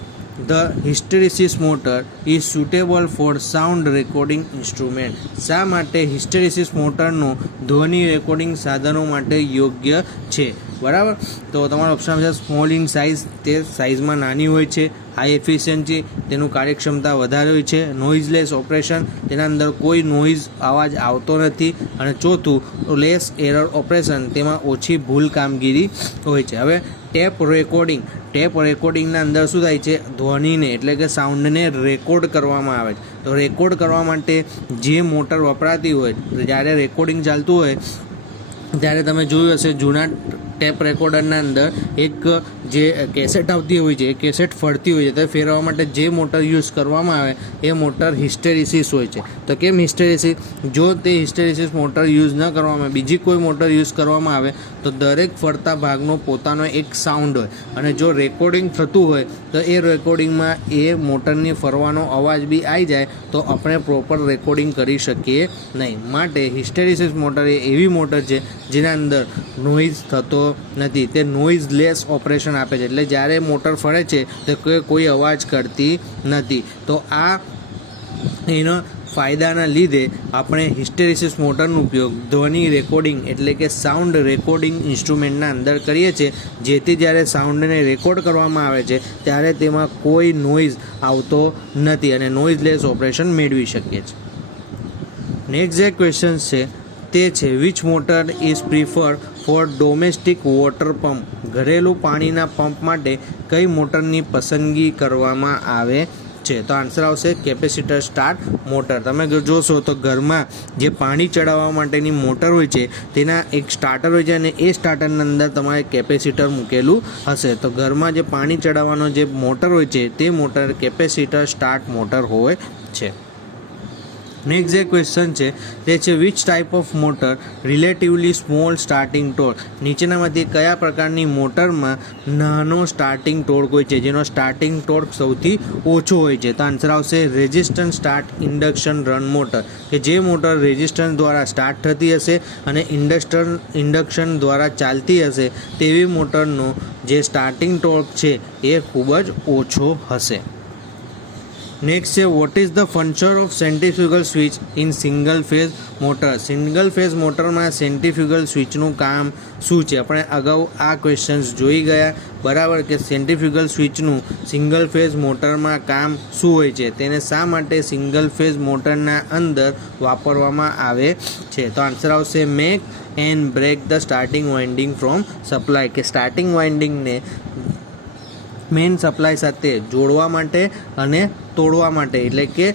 the hysteresis motor is suitable four sound recording instrument? શા માટે હિસ્ટેરિસિસ મોટરનો ધ્વનિ રેકોર્ડિંગ સાધનો માટે યોગ્ય છે? બરાબર, તો તમારો ઓપ્શન આવશે સ્મોલ ઇન સાઇઝ, તે સાઇઝમાં નાની હોય છે. હાઈ એફિશિયન્સી, તેનું કાર્યક્ષમતા વધારે હોય છે. નોઇઝલેસ ઓપરેશન, તેના અંદર કોઈ નોઇઝ અવાજ આવતો નથી. અને ચોથું લેસ એરર ઓપરેશન, તેમાં ઓછી ભૂલ કામગીરી હોય છે. હવે ટેપ રેકોર્ડિંગના અંદર શું થાય છે? ધ્વનિને એટલે કે સાઉન્ડને રેકોર્ડ કરવામાં આવે છે. તો રેકોર્ડ કરવા માટે જે મોટર વપરાતી હોય, જ્યારે રેકોર્ડિંગ ચાલતું હોય ત્યારે તમે જોયું હશે જૂના ટેપ રેકોર્ડરના અંદર એક જે કેસેટ આવતી હોય છે, એ કેસેટ ફરતી હોય છે. તો ફેરવવા માટે જે મોટર યુઝ કરવામાં આવે એ મોટર હિસ્ટેરિસિસ હોય છે. તો કેમ હિસ્ટેરિસિસ? જો તે હિસ્ટેરિસિસ મોટર યુઝ ન કરવામાં આવે, બીજી કોઈ મોટર યુઝ કરવામાં આવે તો દરેક ફરતા ભાગનો પોતાનો એક સાઉન્ડ હોય, અને જો રેકોર્ડિંગ થતું હોય તો એ રેકોર્ડિંગમાં એ મોટરની ફરવાનો અવાજ બી આવી જાય તો આપણે પ્રોપર રેકોર્ડિંગ કરી શકીએ નહીં. માટે હિસ્ટેરિસિસ મોટર એ એવી મોટર છે જેના અંદર નોઇઝ થતો નથી. તે નોઇઝલેસ ઓપરેશન આપે છે, એટલે જ્યારે મોટર ફરે છે તો કોઈ અવાજ કરતી નથી. તો આ એનો ફાયદાના લીધે આપણે હિસ્ટેરિસિસ મોટરનો ઉપયોગ ધ્વનિ રેકોર્ડિંગ એટલે કે સાઉન્ડ રેકોર્ડિંગ ઇન્સ્ટ્રુમેન્ટના અંદર કરીએ છીએ, જેથી જ્યારે સાઉન્ડને રેકોર્ડ કરવામાં આવે છે ત્યારે તેમાં કોઈ નોઇઝ આવતો નથી અને નોઇઝલેસ ઓપરેશન મેળવી શકીએ છીએ. નેક્સ્ટ જે ક્વેશ્ચન છે તે છે which motor is prefer for domestic water pump? ઘરેલું પાણીના પંપ માટે કઈ મોટરની પસંદગી કરવામાં આવે છે? તો આન્સર આવશે કેપેસિટર સ્ટાર્ટ મોટર. તમે જોશો તો ઘરમાં જે પાણી ચડાવવા માટેની મોટર હોય છે તેના એક સ્ટાર્ટર હોય છે, અને એ સ્ટાર્ટરના અંદર તમારે કેપેસિટર મૂકેલું હશે. તો ઘરમાં જે પાણી ચડાવવાનો જે મોટર હોય છે તે મોટર કેપેસિટર સ્ટાર્ટ મોટર હોય છે. નેક્સ્ટ જે ક્વેશ્ચન છે તે છે which type of motor relatively small starting torque? નીચેનામાંથી કયા પ્રકારની મોટરમાં નાનો સ્ટાર્ટિંગ ટોર્ક હોય છે, જેનો સ્ટાર્ટિંગ ટોર્ક સૌથી ઓછો હોય છે? તો આન્સર આવશે resistance start induction run motor, કે જે મોટર રેઝિસ્ટન્સ દ્વારા સ્ટાર્ટ થતી હશે અને ઇન્ડક્શન દ્વારા ચાલતી હશે તેવી મોટરનો જે સ્ટાર્ટિંગ ટોર્ક છે એ ખૂબ જ ઓછો હશે. નેક્સ્ટ છે what is the function of centrifugal switch in single phase motor? Single phase મોટરમાં સેન્ટ્રીફ્યુગલ સ્વિચનું કામ શું છે? આપણે અગાઉ આ ક્વેશ્ચન્સ જોઈ ગયા, બરાબર, કે સેન્ટ્રીફ્યુગલ સ્વિચનું સિંગલ ફેઝ મોટરમાં કામ શું હોય છે, તેને શા માટે સિંગલ ફેઝ મોટરના અંદર વાપરવામાં આવે છે? તો આન્સર આવશે make and break the starting winding from supply, કે સ્ટાર્ટિંગ વાઇન્ડિંગને મેઇન સપ્લાય સાથે જોડવા માટે અને તોડવા માટે, એટલે કે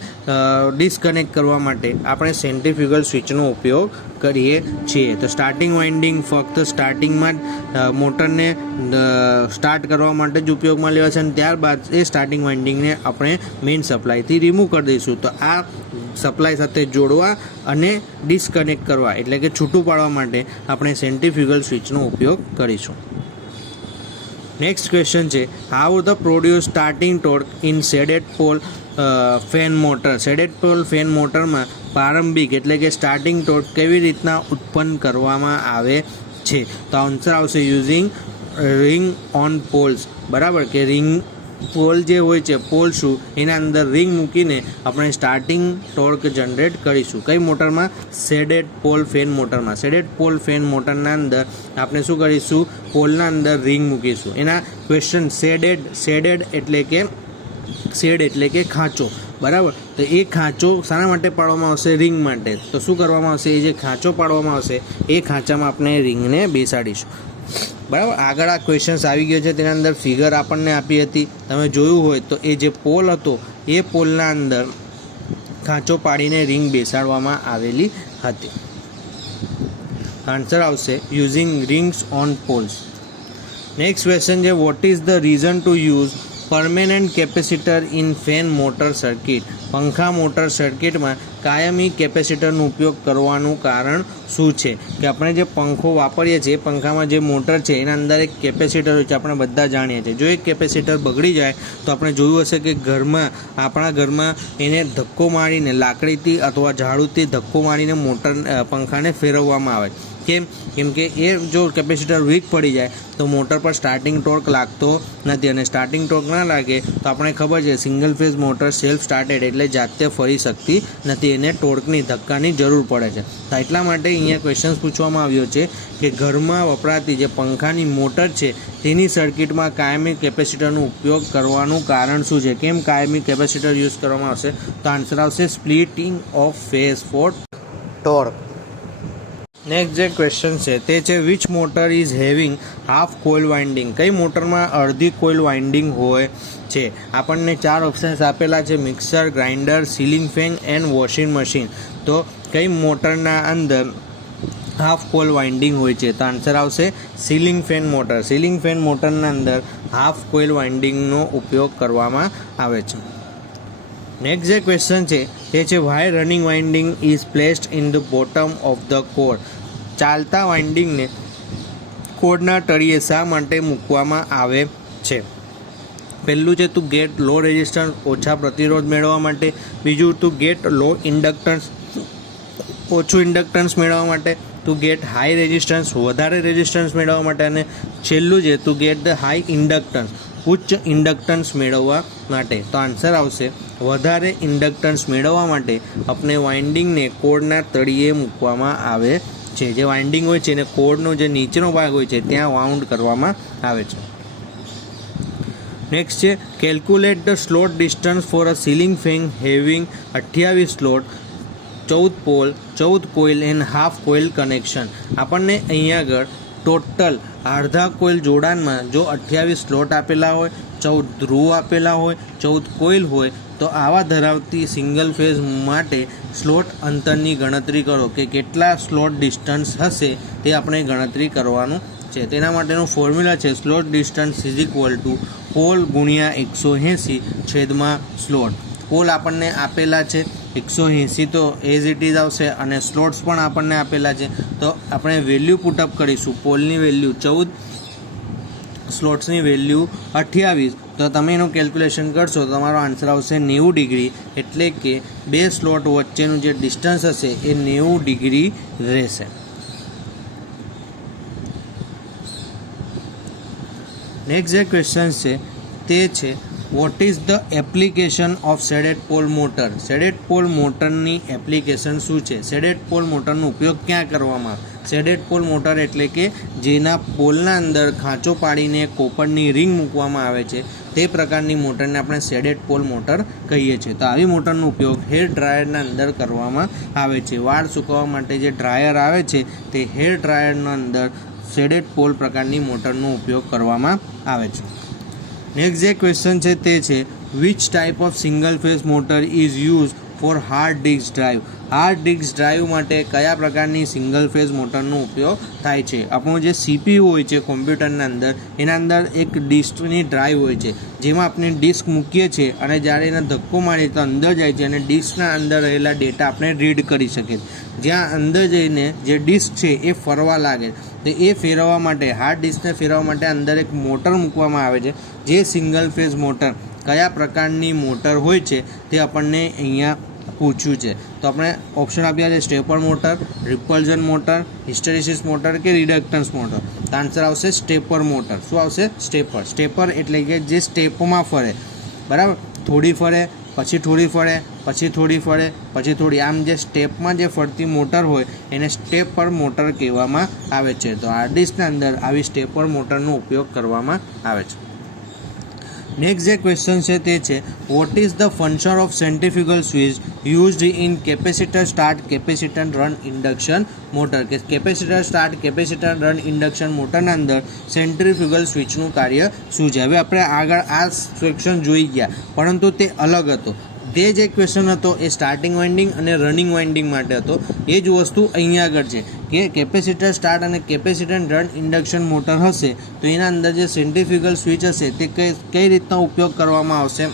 ડિસ્કનેક્ટ કરવા માટે આપણે સેન્ટ્રીફ્યુગલ સ્વિચનો ઉપયોગ કરીએ છીએ. તો સ્ટાર્ટિંગ વાઇન્ડિંગ ફક્ત સ્ટાર્ટિંગમાં જ મોટરને સ્ટાર્ટ કરવા માટે જ ઉપયોગમાં લેવા છે અને ત્યારબાદ એ સ્ટાર્ટિંગ વાઇન્ડિંગને આપણે મેઇન સપ્લાયથી રિમૂવ કરી દઈશું. તો આ સપ્લાય સાથે જોડવા અને ડિસ્કનેક્ટ કરવા એટલે કે છૂટું પાડવા માટે આપણે સેન્ટ્રીફ્યુગલ સ્વિચનો ઉપયોગ કરીશું. નેક્સ્ટ ક્વેશ્ચન છે, how the produce starting torque in shaded pole fan motor. Shaded pole fan મોટરમાં પ્રારંભિક એટલે કે સ્ટાર્ટિંગ ટોર્ક કેવી રીતના ઉત્પન્ન કરવામાં આવે છે? તો આન્સર આવશે યુઝિંગ રિંગ ઓન પોલ્સ. બરાબર કે રિંગ પોલ જે હોય છે, પોલ શું એના અંદર રિંગ મૂકીને આપણે સ્ટાર્ટિંગ ટોર્ક જનરેટ કરીશું. કઈ મોટરમાં? શેડેડ પોલ ફેન મોટરમાં. શેડેડ પોલ ફેન મોટરના અંદર આપણે શું કરીશું? પોલના અંદર રિંગ મૂકીશું. એના ક્વેશ્ચન શેડેડ એટલે કે શેડ એટલે કે ખાંચો. બરાબર, તો એ ખાંચો શાના માટે પાડવામાં આવશે? રિંગ માટે. તો શું કરવામાં આવશે? એ જે ખાંચો પાડવામાં આવશે એ ખાંચામાં આપણે રિંગને બેસાડીશું. બરાબર, આગળ આ ક્વેશ્ચન્સ આવી ગયો છે, તેના અંદર ફિગર આપણને આપી હતી. તમે જોયું હોય તો એ જે પોલ હતો એ પોલના અંદર ખાંચો પાડીને રિંગ બેસાડવામાં આવેલી હતી. આન્સર આવશે using rings on poles. Next question છે, what is the reason to use permanent capacitor in fan motor circuit. પંખા મોટર સર્કિટમાં કાયમી કેપેસિટરનો ઉપયોગ કરવાનું કારણ શું છે? કે આપણે જે પંખો વાપરીએ છીએ, પંખામાં જે મોટર છે એના અંદર એક કેપેસિટર હોય છે, આપણે બધા જાણીએ છીએ. જો એક કેપેસિટર બગડી જાય તો આપણે જોયું હશે કે આપણા ઘરમાં એને ધક્કો મારીને લાકડીથી અથવા ઝાડુથી ધક્કો મારીને મોટર પંખાને ફેરવવામાં આવે. કેમ કે એ જો કેપેસિટર વીક પડી જાય તો મોટર પર સ્ટાર્ટિંગ ટોર્ક લાગતો નથી અને સ્ટાર્ટિંગ ટોર્ક ના લાગે તો આપણે ખબર છે single phase motor self started એટલે જાતે ફરી શકતી નથી, એને ટોર્કની ધક્કાની જરૂર પડે છે. તો એટલા માટે અહીંયા ક્વેશ્ચન પૂછવામાં આવ્યો છે કે ઘરમાં વપરાતી જે પંખાની મોટર છે તેની સર્કિટમાં કાયમી કેપેસિટરનો ઉપયોગ કરવાનું કારણ શું છે? કેમ કાયમી કેપેસિટર યુઝ કરવામાં આવશે? તો આન્સર આવશે splitting of phase for torque. Next જે ક્વેશ્ચન છે તે છે, which motor is having half coil winding. કઈ મોટરમાં અડધી કોઇલ વાઇન્ડિંગ હોય છે? આપણને 4 ઓપ્શન્સ આપેલા છે, mixer, grinder, ceiling fan and washing machine. તો કઈ મોટરના અંદર હાફ કોઇલ વાઇન્ડિંગ હોય છે? તો આન્સર આવશે ceiling fan motor. Ceiling fan મોટરના અંદર હાફ કોઇલ વાઇન્ડિંગનો ઉપયોગ કરવામાં આવે છે. નેક્સ્ટ જે ક્વેશ્ચન છે તે છે, why running winding is placed in the bottom of the core. ચાલતા વાઇન્ડિંગને કોરના તળિયે શા માટે મૂકવામાં આવે છે? પહેલું છે ટુ ગેટ લો રેઝિસ્ટન્સ, ઓછા પ્રતિરોધ મેળવવા માટે. બીજું ટુ ગેટ લો ઇન્ડક્ટન્સ, ઓછું ઇન્ડક્ટન્સ મેળવવા માટે. ટુ ગેટ હાઈ રેઝિસ્ટન્સ, વધારે રેઝિસ્ટન્સ મેળવવા માટે. અને છેલ્લું છે two get the high inductance, ઉચ્ચ ઇન્ડક્ટન્સ મેળવવા માટે. તો આન્સર આવશે વધારે ઇન્ડક્ટન્સ મેળવવા માટે આપણે વાઇન્ડિંગને કોરના તળિયે મૂકવામાં આવે છે. જે વાઇન્ડિંગ હોય છે એને કોરનો જે નીચેનો ભાગ હોય છે ત્યાં વાઉન્ડ કરવામાં આવે છે. નેક્સ્ટ છે, calculate the slot distance for a ceiling fan having 28 slot, 14 pole, 14 coil and half coil connection. આપણને અહીંયા આગળ ટોટલ અડધા કોઇલ જોડાણમાં જો 28 સ્લોટ આપેલા હોય, 14 ધ્રુવ આપેલા હોય, 14 કોઇલ હોય તો આવા ધરાવતી સિંગલ ફેઝ માટે સ્લોટ અંતરની ગણતરી કરો કે કેટલા સ્લોટ ડિસ્ટન્સ હશે તે આપણે ગણતરી કરવાનું છે. તેના માટેનું ફોર્મ્યુલા છે slot distance is equal to pole ગુણ્યા 180 છેદમાં સ્લોટ. પોલ આપણને આપેલા છે 180 તો એઝ ઇટ ઇઝ આવશે અને સ્લોટ્સ પણ આપણને આપેલા છે તો આપણે વેલ્યુ પુટઅપ કરીશું. પોલની વેલ્યુ 14, સ્લોટ્સની વેલ્યુ 28, તો તમે એનું કેલ્ક્યુલેશન કરશો તો તમારો આન્સર આવશે 90 ડિગ્રી. એટલે કે બે સ્લોટ વચ્ચેનું જે ડિસ્ટન્સ હશે એ 90 ડિગ્રી રહેશે. નેક્સ્ટ જે ક્વેશ્ચન છે તે છે, what is the application of shaded pole motor. Shaded pole મોટરની એપ્લિકેશન શું છે? શેડેડ પોલ મોટરનો ઉપયોગ ક્યાં કરવામાં આવે? શેડેડ પોલ મોટર એટલે કે જેના પોલના અંદર ખાંચો પાડીને કોપરની રિંગ મૂકવામાં આવે છે તે પ્રકારની મોટરને આપણે શેડેડ પોલ મોટર કહીએ છીએ. તો આવી મોટરનો ઉપયોગ હેર ડ્રાયરના અંદર કરવામાં આવે છે. વાળ સૂકવવા માટે જે ડ્રાયર આવે છે તે હેર ડ્રાયરના અંદર શેડેડ પોલ પ્રકારની મોટરનો ઉપયોગ કરવામાં આવે છે. નેક્સ્ટ જે ક્વેશ્ચન છે તે છે, which type of single phase motor is use for hard disk drive. Hard disk drive માટે કયા પ્રકારની સિંગલ ફેઝ મોટરનો ઉપયોગ થાય છે? આપણું જે CPU હોય છે કોમ્પ્યુટરના અંદર, એના અંદર એક ડિસ્કની ડ્રાઈવ હોય છે, જેમાં આપણે ડિસ્ક મૂકીએ છીએ અને જ્યારે એને ધક્કો મારીએ તો અંદર જાય છે અને ડિસ્કના અંદર રહેલા ડેટા આપણે રીડ કરી શકીએ. જ્યાં અંદર જઈને જે ડિસ્ક છે એ ફરવા લાગે, તો એ ફેરવવા માટે, હાર્ડ ડિસ્કને ફેરવવા માટે અંદર એક મોટર મૂકવામાં આવે છે. જે સિંગલ ફેઝ મોટર કયા પ્રકારની મોટર હોય છે તે આપણને અહીંયા પૂછ્યું છે. તો આપણે ઓપ્શન આપ્યા છે stepper motor, repulsion motor, hysteresis motor કે રિડક્ટન્સ મોટર. તો આન્સર આવશે સ્ટેપર મોટર. શું આવશે? સ્ટેપર. સ્ટેપર એટલે કે જે સ્ટેપમાં ફરે, બરાબર, થોડી ફરે, પછી થોડી ફરે, પછી થોડી ફરે, પછી થોડી, આમ જે સ્ટેપમાં જે ફરતી મોટર હોય એને સ્ટેપર મોટર કહેવામાં આવે છે. તો હાર્ડ ડિસ્કના અંદર આવી સ્ટેપર મોટરનો ઉપયોગ કરવામાં આવે છે. નેક્સ્ટ જે ક્વેશ્ચન છે તે છે what is the function of centrifugal switch used in capacitor start capacitor run induction motor. કે capacitor start capacitor run induction મોટરના અંદર સેન્ટ્રીફ્યુગલ સ્વિચનું કાર્ય શું છે? હવે આપણે આગળ આ ક્વેશ્ચન જોઈ ગયા, પરંતુ તે અલગ હતો. તે જે ક્વેશ્ચન હતો એ સ્ટાર્ટિંગ વાઇન્ડિંગ અને રનિંગ વાઇન્ડિંગ માટે હતો. એ જ વસ્તુ અહીંયા આગળ છે કે કેપેસિટર સ્ટાર્ટ અને કેપેસિટર રન ઇન્ડક્શન મોટર હશે તો એના અંદર જે સેન્ટ્રીફ્યુગલ સ્વિચ હશે તે કઈ રીતના ઉપયોગ કરવામાં આવશે?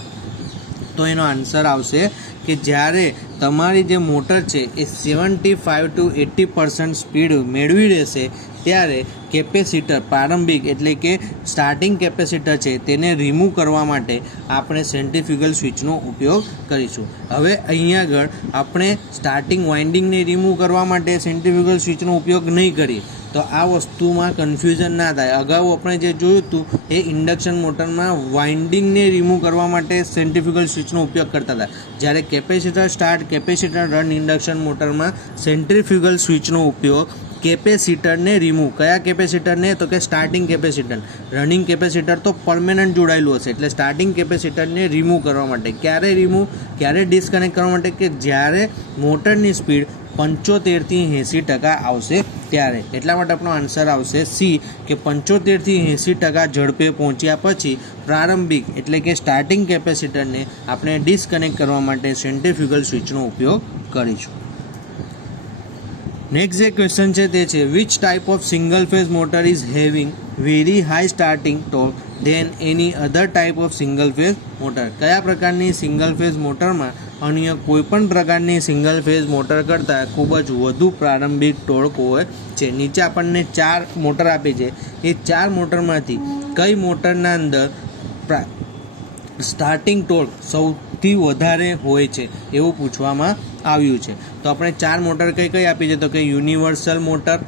તો એનો આન્સર આવશે કે જ્યારે તમારી જે મોટર છે એ 75 to 80% સ્પીડ મેળવી રહેશે ત્યારે કેપેસિટર પ્રારંભિક એટલે કે સ્ટાર્ટિંગ કેપેસિટર છે તેને રિમૂવ કરવા માટે આપણે સેન્ટ્રીફ્યુગલ સ્વિચનો ઉપયોગ કરીશું. હવે અહીંયા આગળ આપણે સ્ટાર્ટિંગ વાઇન્ડિંગને રિમૂવ કરવા માટે સેન્ટ્રીફ્યુગલ સ્વિચનો ઉપયોગ નહીં કરીએ તો આ વસ્તુમાં કન્ફ્યુઝન ના થાય. અગાઉ આપણે જે જોયું હતું એ ઇન્ડક્શન મોટરમાં વાઇન્ડિંગને રિમૂવ કરવા માટે સેન્ટ્રીફ્યુગલ સ્વિચનો ઉપયોગ કરતા હતા, જ્યારે capacitor start capacitor run induction મોટરમાં સેન્ટ્રીફ્યુગલ સ્વિચનો ઉપયોગ કેપેસિટરને રિમૂવ, કયા કેપેસિટરને? તો કે સ્ટાર્ટિંગ કેપેસિટર. રનિંગ કેપેસિટર તો પરમેનન્ટ જોડાયેલું હશે, એટલે સ્ટાર્ટિંગ કેપેસિટરને રિમૂવ કરવા માટે. ક્યારે રિમૂવ, ક્યારે ડિસ્કનેક્ટ કરવા માટે? કે જ્યારે મોટરની સ્પીડ 75 થી 80% આવશે ત્યારે. એટલા માટે આપણો આન્સર આવશે સી, કે 75 થી 80% ઝડપે પહોંચ્યા પછી પ્રારંભિક એટલે કે સ્ટાર્ટિંગ કેપેસિટરને આપણે ડિસ્કનેક્ટ કરવા માટે સેન્ટ્રીફ્યુગલ સ્વિચનો ઉપયોગ કરીશું. નેક્સ્ટ જે ક્વેશ્ચન છે તે છે which type of single phase motor is having very high starting torque than any other type of single phase motor. કયા પ્રકારની સિંગલ ફેઝ મોટરમાં અન્ય કોઈપણ પ્રકારની સિંગલ ફેઝ મોટર કરતાં ખૂબ જ વધુ પ્રારંભિક ટોર્ક હોય છે? નીચે આપણને 4 મોટર આપી છે. એ 4 મોટરમાંથી કઈ મોટરના અંદર સ્ટાર્ટિંગ ટોર્ક સૌથી વધારે હોય છે એવું પૂછવામાં આવ્યું છે. તો આપણે 4 મોટર કઈ કઈ આપી છે? તો કે universal motor,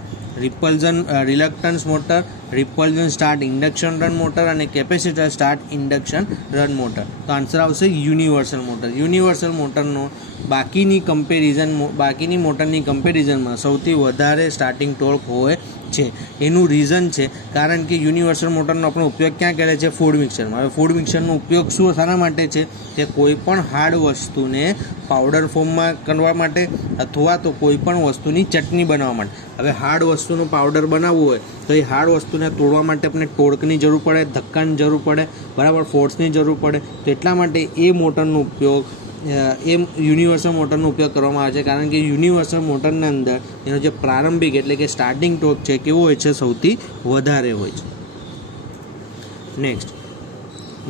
reluctance motor, repulsion start induction run motor અને capacitor start induction run motor. તો આન્સર આવશે યુનિવર્સલ મોટર. યુનિવર્સલ મોટરનો બાકીની મોટરની કમ્પેરિઝનમાં સૌથી વધારે સ્ટાર્ટિંગ ટોર્ક હોય છે. એનું રીઝન છે કારણ કે યુનિવર્સલ મોટરનો આપણો ઉપયોગ ક્યાં કરે છે? ફૂડ મિક્સરમાં. હવે ફૂડ મિક્સરનો ઉપયોગ શું શાના માટે છે? તે કોઈ પણ હાર્ડ વસ્તુને પાવડર ફોર્મમાં કરવા માટે અથવા તો કોઈ પણ વસ્તુની ચટણી બનાવવા માટે. હવે હાર્ડ વસ્તુનો પાવડર બનાવવું હોય તો એ હાર્ડ વસ્તુને તોડવા માટે આપણે ટોર્કની જરૂર પડે, ધક્કાની જરૂર પડે, બરાબર, ફોર્સની જરૂર પડે. તો એટલા માટે એ મોટરનો ઉપયોગ યુનિવર્સલ મોટરનો ઉપયોગ કરવામાં આવે છે કારણ કે યુનિવર્સલ મોટરના અંદર એનો જે પ્રારંભિક એટલે કે સ્ટાર્ટિંગ ટોર્ક છે કેવો હોય છે? સૌથી વધારે હોય છે. Next,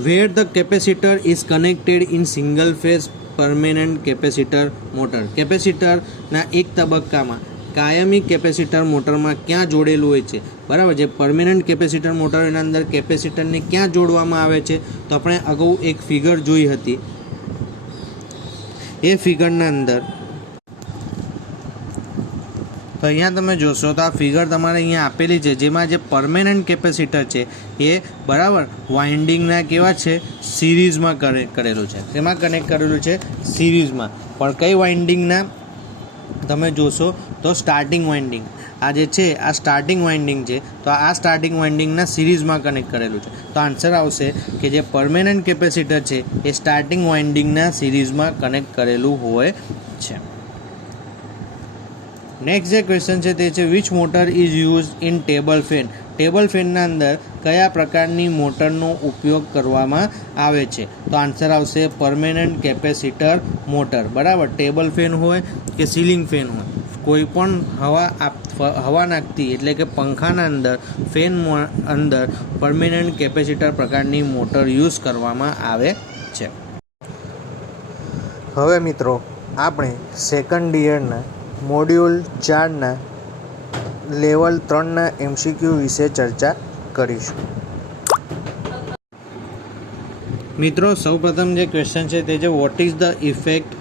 where the capacitor is connected in single phase permanent capacitor motor. કેપેસિટરના એક તબક્કામાં કાયમી કેપેસિટર મોટરમાં ક્યાં જોડેલું હોય છે? બરાબર, જે પરમેનન્ટ કેપેસિટર મોટર એના અંદર કેપેસિટરને ક્યાં જોડવામાં આવે છે? તો આપણે અગાઉ એક ફિગર જોઈ હતી. એ ફિગરના અંદર તો અહીંયા તમે જોશો તો આ ફિગર તમારે અહીંયા આપેલી છે, જેમાં જે પરમેનન્ટ કેપેસિટર છે એ બરાબર વાઇન્ડિંગના કેવા છે? સિરીઝમાં કરેલું છે. તેમાં કનેક્ટ કરેલું છે સિરીઝમાં. પણ કઈ વાઇન્ડિંગના? તમે જોશો તો સ્ટાર્ટિંગ વાઇન્ડિંગ. આ જે છે આ સ્ટાર્ટિંગ વાઇન્ડિંગ છે, તો આ સ્ટાર્ટિંગ વાઇન્ડિંગના સિરીઝમાં કનેક્ટ કરેલું છે. તો આન્સર આવશે કે જે પરમેનન્ટ કેપેસિટર છે એ સ્ટાર્ટિંગ વાઇન્ડિંગના સિરીઝમાં કનેક્ટ કરેલું હોય છે. નેક્સ્ટ જે ક્વેશ્ચન છે તે છે which motor is use in table fan. Table ફેનના અંદર કયા પ્રકારની મોટરનો ઉપયોગ કરવામાં આવે છે? તો આન્સર આવશે પરમેનન્ટ કેપેસિટર મોટર. બરાબર, ટેબલ ફેન હોય કે સીલિંગ ફેન હોય, કોઈ પણ હવા નાખતી એટલે કે પંખાના અંદર ફેન અંદર પરમેનન્ટ કેપેસિટર પ્રકારની મોટર યુઝ કરવામાં આવે છે. હવે મિત્રો આપણે સેકન્ડ યરના મોડ્યુલ 4ના લેવલ 3ના MCQ વિશે ચર્ચા કરીશું. મિત્રો સૌપ્રથમ જે ક્વેશ્ચન છે તે છે what is the effect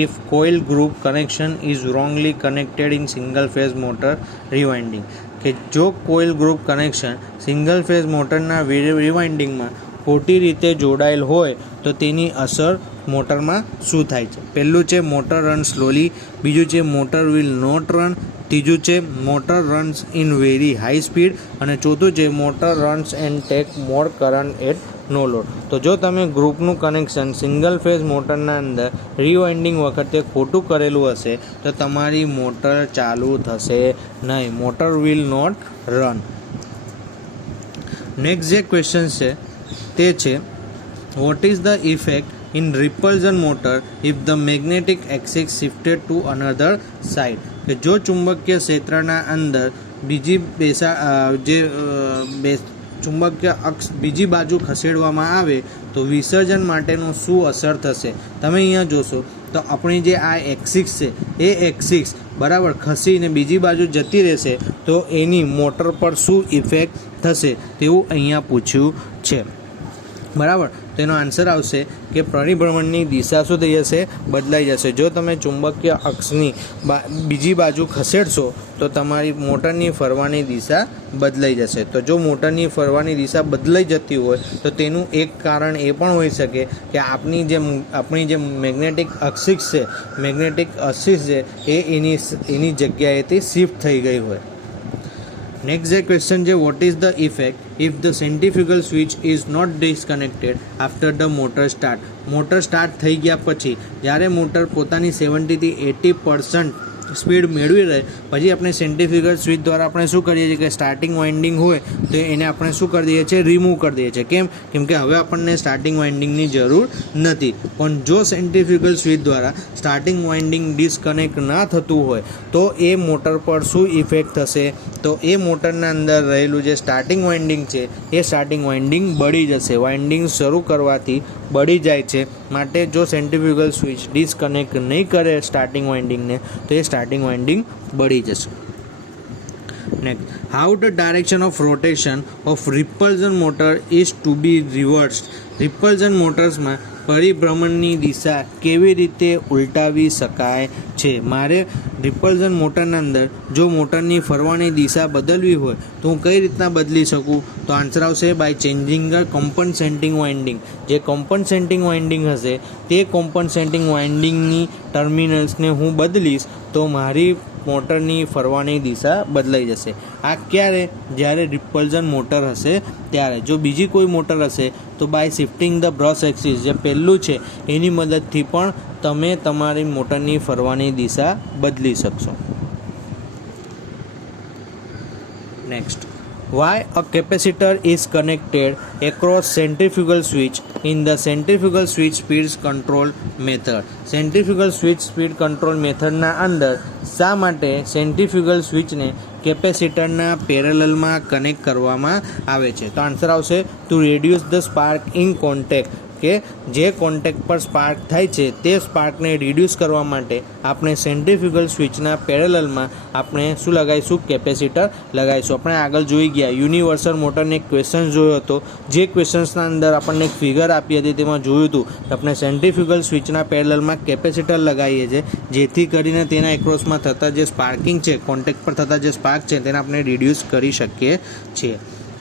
if coil group connection is wrongly connected in single phase motor rewinding? કે જો coil group connection single phase મોટરના રિવાઇન્ડિંગમાં ખોટી રીતે જોડાયેલ હોય તો તેની અસર મોટરમાં શું થાય છે? પહેલું છે મોટર રન સ્લોલી, બીજું છે મોટર વિલ નોટ રન, ત્રીજું છે motor runs in very high speed અને ચોથું છે motor runs and take more current at no load. તો જો તમે ગ્રુપનું કનેક્શન સિંગલ ફેઝ મોટરના અંદર રિવાઇન્ડિંગ વખતે ખોટું કરેલું હશે તો તમારી મોટર ચાલુ થશે નહીં, motor will not run. Next જે ક્વેશ્ચન છે તે છે what is the effect in repulsion motor if the magnetic axis shifted to another side? કે જો ચુંબકીય ક્ષેત્રના અંદર ચુંબકીય અક્ષ બીજી બાજુ ખસેડવામાં આવે તો વિસર્જન માટેનું શું અસર થશે? તમે અહીંયા જોશો તો આપણી જે આ એક્સિસ છે એ એક્સિસ બરાબર ખસીને બીજી બાજુ જતી રહેશે તો એની મોટર પર શું ઇફેક્ટ થશે તેવું અહીંયા પૂછ્યું છે. બરાબર, તેનો આન્સર આવશે કે પરિભ્રમણની દિશા શું થઈ જશે? બદલાઈ જશે. જો તમે ચુંબકીય અક્ષની બીજી બાજુ ખસેડશો તો તમારી મોટરની ફરવાની દિશા બદલાઈ જશે. તો જો મોટરની ફરવાની દિશા બદલાઈ જતી હોય તો તેનું એક કારણ એ પણ હોઈ શકે કે આપણી જે મેગ્નેટિક એક્સિસ છે એ એની જગ્યાએથી શિફ્ટ થઈ ગઈ હોય. નેક્સ્ટ જે ક્વેશ્ચન છે what is the effect if the centrifugal switch is not disconnected after the motor start? Motor start થઈ ગયા પછી જ્યારે મોટર પોતાની 70 થી 80% સ્પીડ મેળવી રહે પછી આપણે સેન્ટ્રીફ્યુગલ સ્વિચ દ્વારા આપણે શું કરીએ છીએ કે સ્ટાર્ટિંગ વાઇન્ડિંગ હોય તો એને આપણે શું કરી દઈએ છીએ? રિમૂવ કરી દઈએ છીએ. કેમ કે હવે આપણને સ્ટાર્ટિંગ વાઇન્ડિંગની જરૂર નથી. પણ જો સેન્ટ્રીફ્યુગલ સ્વિચ દ્વારા સ્ટાર્ટિંગ વાઇન્ડિંગ ડિસ્કનેક્ટ ના થતું હોય તો એ મોટર પર શું ઇફેક્ટ થશે? તો એ મોટરના અંદર રહેલું જે સ્ટાર્ટિંગ વાઇન્ડિંગ છે એ સ્ટાર્ટિંગ વાઇન્ડિંગ બળી જશે. વાઇન્ડિંગ શરૂ કરવાથી બળી જાય છે. માટે જો સેન્ટ્રીફ્યુગલ સ્વિચ ડિસ્કનેક્ટ નહીં કરે સ્ટાર્ટિંગ વાઇન્ડિંગને તો એ સ્ટાર્ટિંગ વાઇન્ડિંગ બળી જશે. Next, how the direction of rotation of repulsion motor is to be reversed? Repulsion મોટર્સમાં પરિભ્રમણની દિશા કેવી રીતે ઉલટાવી શકાય છે? મારે રિપલ્ઝન મોટરના અંદર જો મોટરની ફરવાની દિશા બદલવી હોય તો હું કઈ રીતના બદલી શકું? તો આન્સર આવશે બાય ચેન્જિંગ ધ કોમ્પન્સેટિંગ વાઇન્ડિંગ. જે કોમ્પન્સેટિંગ વાઇન્ડિંગ હશે તે કોમ્પન્સેટિંગ વાઇન્ડિંગની ટર્મિનલ્સને હું બદલીશ તો મારી મોટરની ફરવાની દિશા બદલાઈ જશે. આ ક્યારે? જ્યારે રિપલ્ઝન મોટર હશે ત્યારે. જો બીજી કોઈ મોટર હશે તો by shifting the brush axis જે પહેલું છે એની મદદથી પણ તમે તમારી મોટરની ફરવાની દિશા બદલી શકશો. Next, why a capacitor is connected across centrifugal switch in the centrifugal switch speed control method? Centrifugal switch speed control મેથડના અંદર શા માટે સેન્ટ્રીફ્યુગલ સ્વિચને કેપેસિટરના પેરેલલમાં કનેક્ટ કરવામાં આવે છે? તો આન્સર આવશે to reduce the spark in contact. કે જે કોન્ટેક્ટ પર સ્પાર્ક થાય છે તે સ્પાર્કને રિડ્યુસ કરવા માટે આપણે સેન્ટ્રીફ્યુગલ સ્વિચના પેરેલલમાં આપણે શું લગાવીશું? કેપેસિટર લગાવીશું. આપણે આગળ જોઈ ગયા યુનિવર્સલ મોટરને એક ક્વેશ્ચન જોયો હતો. જે ક્વેશ્ચન્સના અંદર આપણને એક ફિગર આપી હતી તેમાં જોયું હતું કે આપણે સેન્ટ્રીફ્યુગલ સ્વિચના પેરેલલમાં કેપેસિટર લગાવીએ છીએ જેથી કરીને તેના એક્રોસમાં થતા જે સ્પાર્કિંગ છે, કોન્ટેક્ટ પર થતા જે સ્પાર્ક છે તેને આપણે રિડ્યુસ કરી શકીએ છીએ.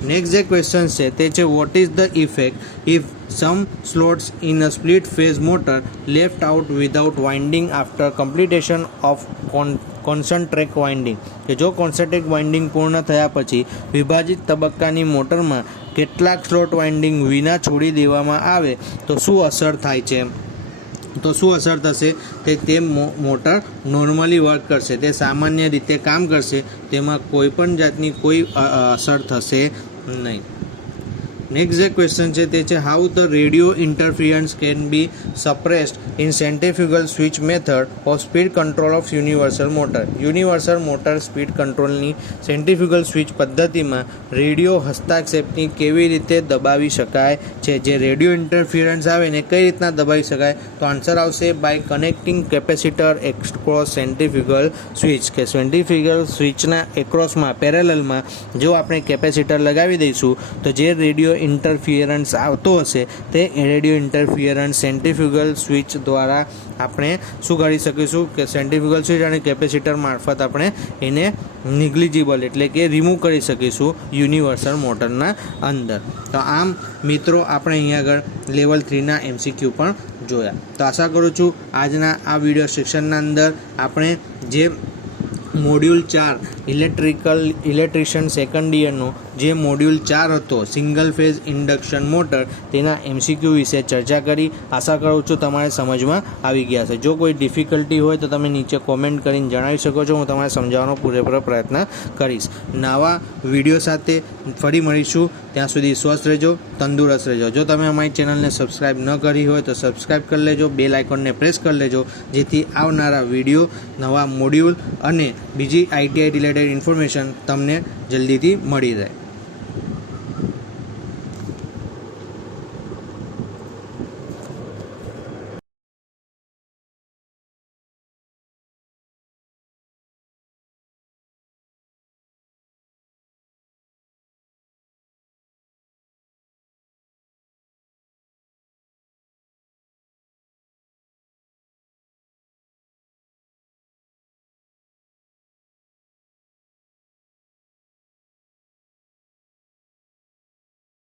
નેક્સ્ટ જે ક્વેશ્ચન છે તે છે what is the effect if some slots in a split phase motor left out without winding after completion of concentric winding? કે જો કોન્સન્ટ્રેક વાઇન્ડિંગ પૂર્ણ થયા પછી વિભાજિત તબક્કાની મોટરમાં કેટલાક સ્લોટ વાઇન્ડિંગ વિના છોડી દેવામાં આવે તો શું અસર થાય છે? તો શું અસર થશે? તે મોટર નોર્મલી વર્ક કરશે, તે સામાન્ય રીતે કામ કરશે, તેમાં કોઈ પણ જાતની કોઈ અસર થશે નહીં. નેક્સ્ટ જે ક્વેશ્ચન છે તે છે how the radio interference can be suppressed in centrifugal switch method of speed control of universal motor. Universal motor speed કંટ્રોલની સેન્ટ્રીફ્યુગલ સ્વિચ પદ્ધતિમાં રેડિયો હસ્તક્ષેપની કેવી રીતે દબાવી શકાય છે. જે રેડિયો ઇન્ટરફિયરન્સ આવે ને કઈ રીતના દબાવી શકાય, તો આન્સર આવશે by connecting capacitor across centrifugal switch. કે સેન્ટ્રીફ્યુગલ સ્વિચના એક્રોસમાં પેરેલલમાં જો આપણે કેપેસિટર લગાવી દઈશું તો જે રેડિયો ઇન્ટરફિયરન્સ આવતો હશે તે રેડિયો ઇન્ટરફિયરન્સ સેન્ટ્રીફ્યુગલ સ્વિચ દ્વારા આપણે શું કરી શકીશું કે સેન્ટ્રીફ્યુગલ સ્વિચ અને કેપેસિટર મારફત આપણે એને નિગ્લિજિબલ એટલે કે રિમૂવ કરી શકીશું યુનિવર્સલ મોટરના અંદર. તો આમ મિત્રો આપણે અહીંયા આગળ લેવલ 3ના MCQ પણ જોયા. તો આશા કરું છું આજના આ વિડીયો સેક્શનના અંદર આપણે જે મોડ્યુલ 4 ઇલેક્ટ્રિશિયન સેકન્ડ યરનો જે મોડ્યુલ 4 હતો સિંગલ ફેઝ ઇન્ડક્શન મોટર તેના MCQ વિશે ચર્ચા કરી. આશા કરું છું તમારે સમજમાં આવી ગયા છે. જો કોઈ ડિફિકલ્ટી હોય તો તમે નીચે કોમેન્ટ કરીને જણાવી શકો છો. હું તમારે સમજાવવાનો પૂરેપૂરો પ્રયત્ન કરીશ. નવા વિડીયો સાથે ફરી મળીશું. ત્યાં સુધી સ્વસ્થ રહેજો, તંદુરસ્ત રહેજો. જો તમે અમારી ચેનલને સબસ્ક્રાઈબ ન કરી હોય તો સબસ્ક્રાઈબ કરી લેજો, બેલ આઇકોનને પ્રેસ કરી લેજો, જેથી આવનારા વિડીયો, નવા મોડ્યુલ અને બીજી ITI રિલેટેડ ઇન્ફોર્મેશન તમને જલ્દીથી મળી રહે.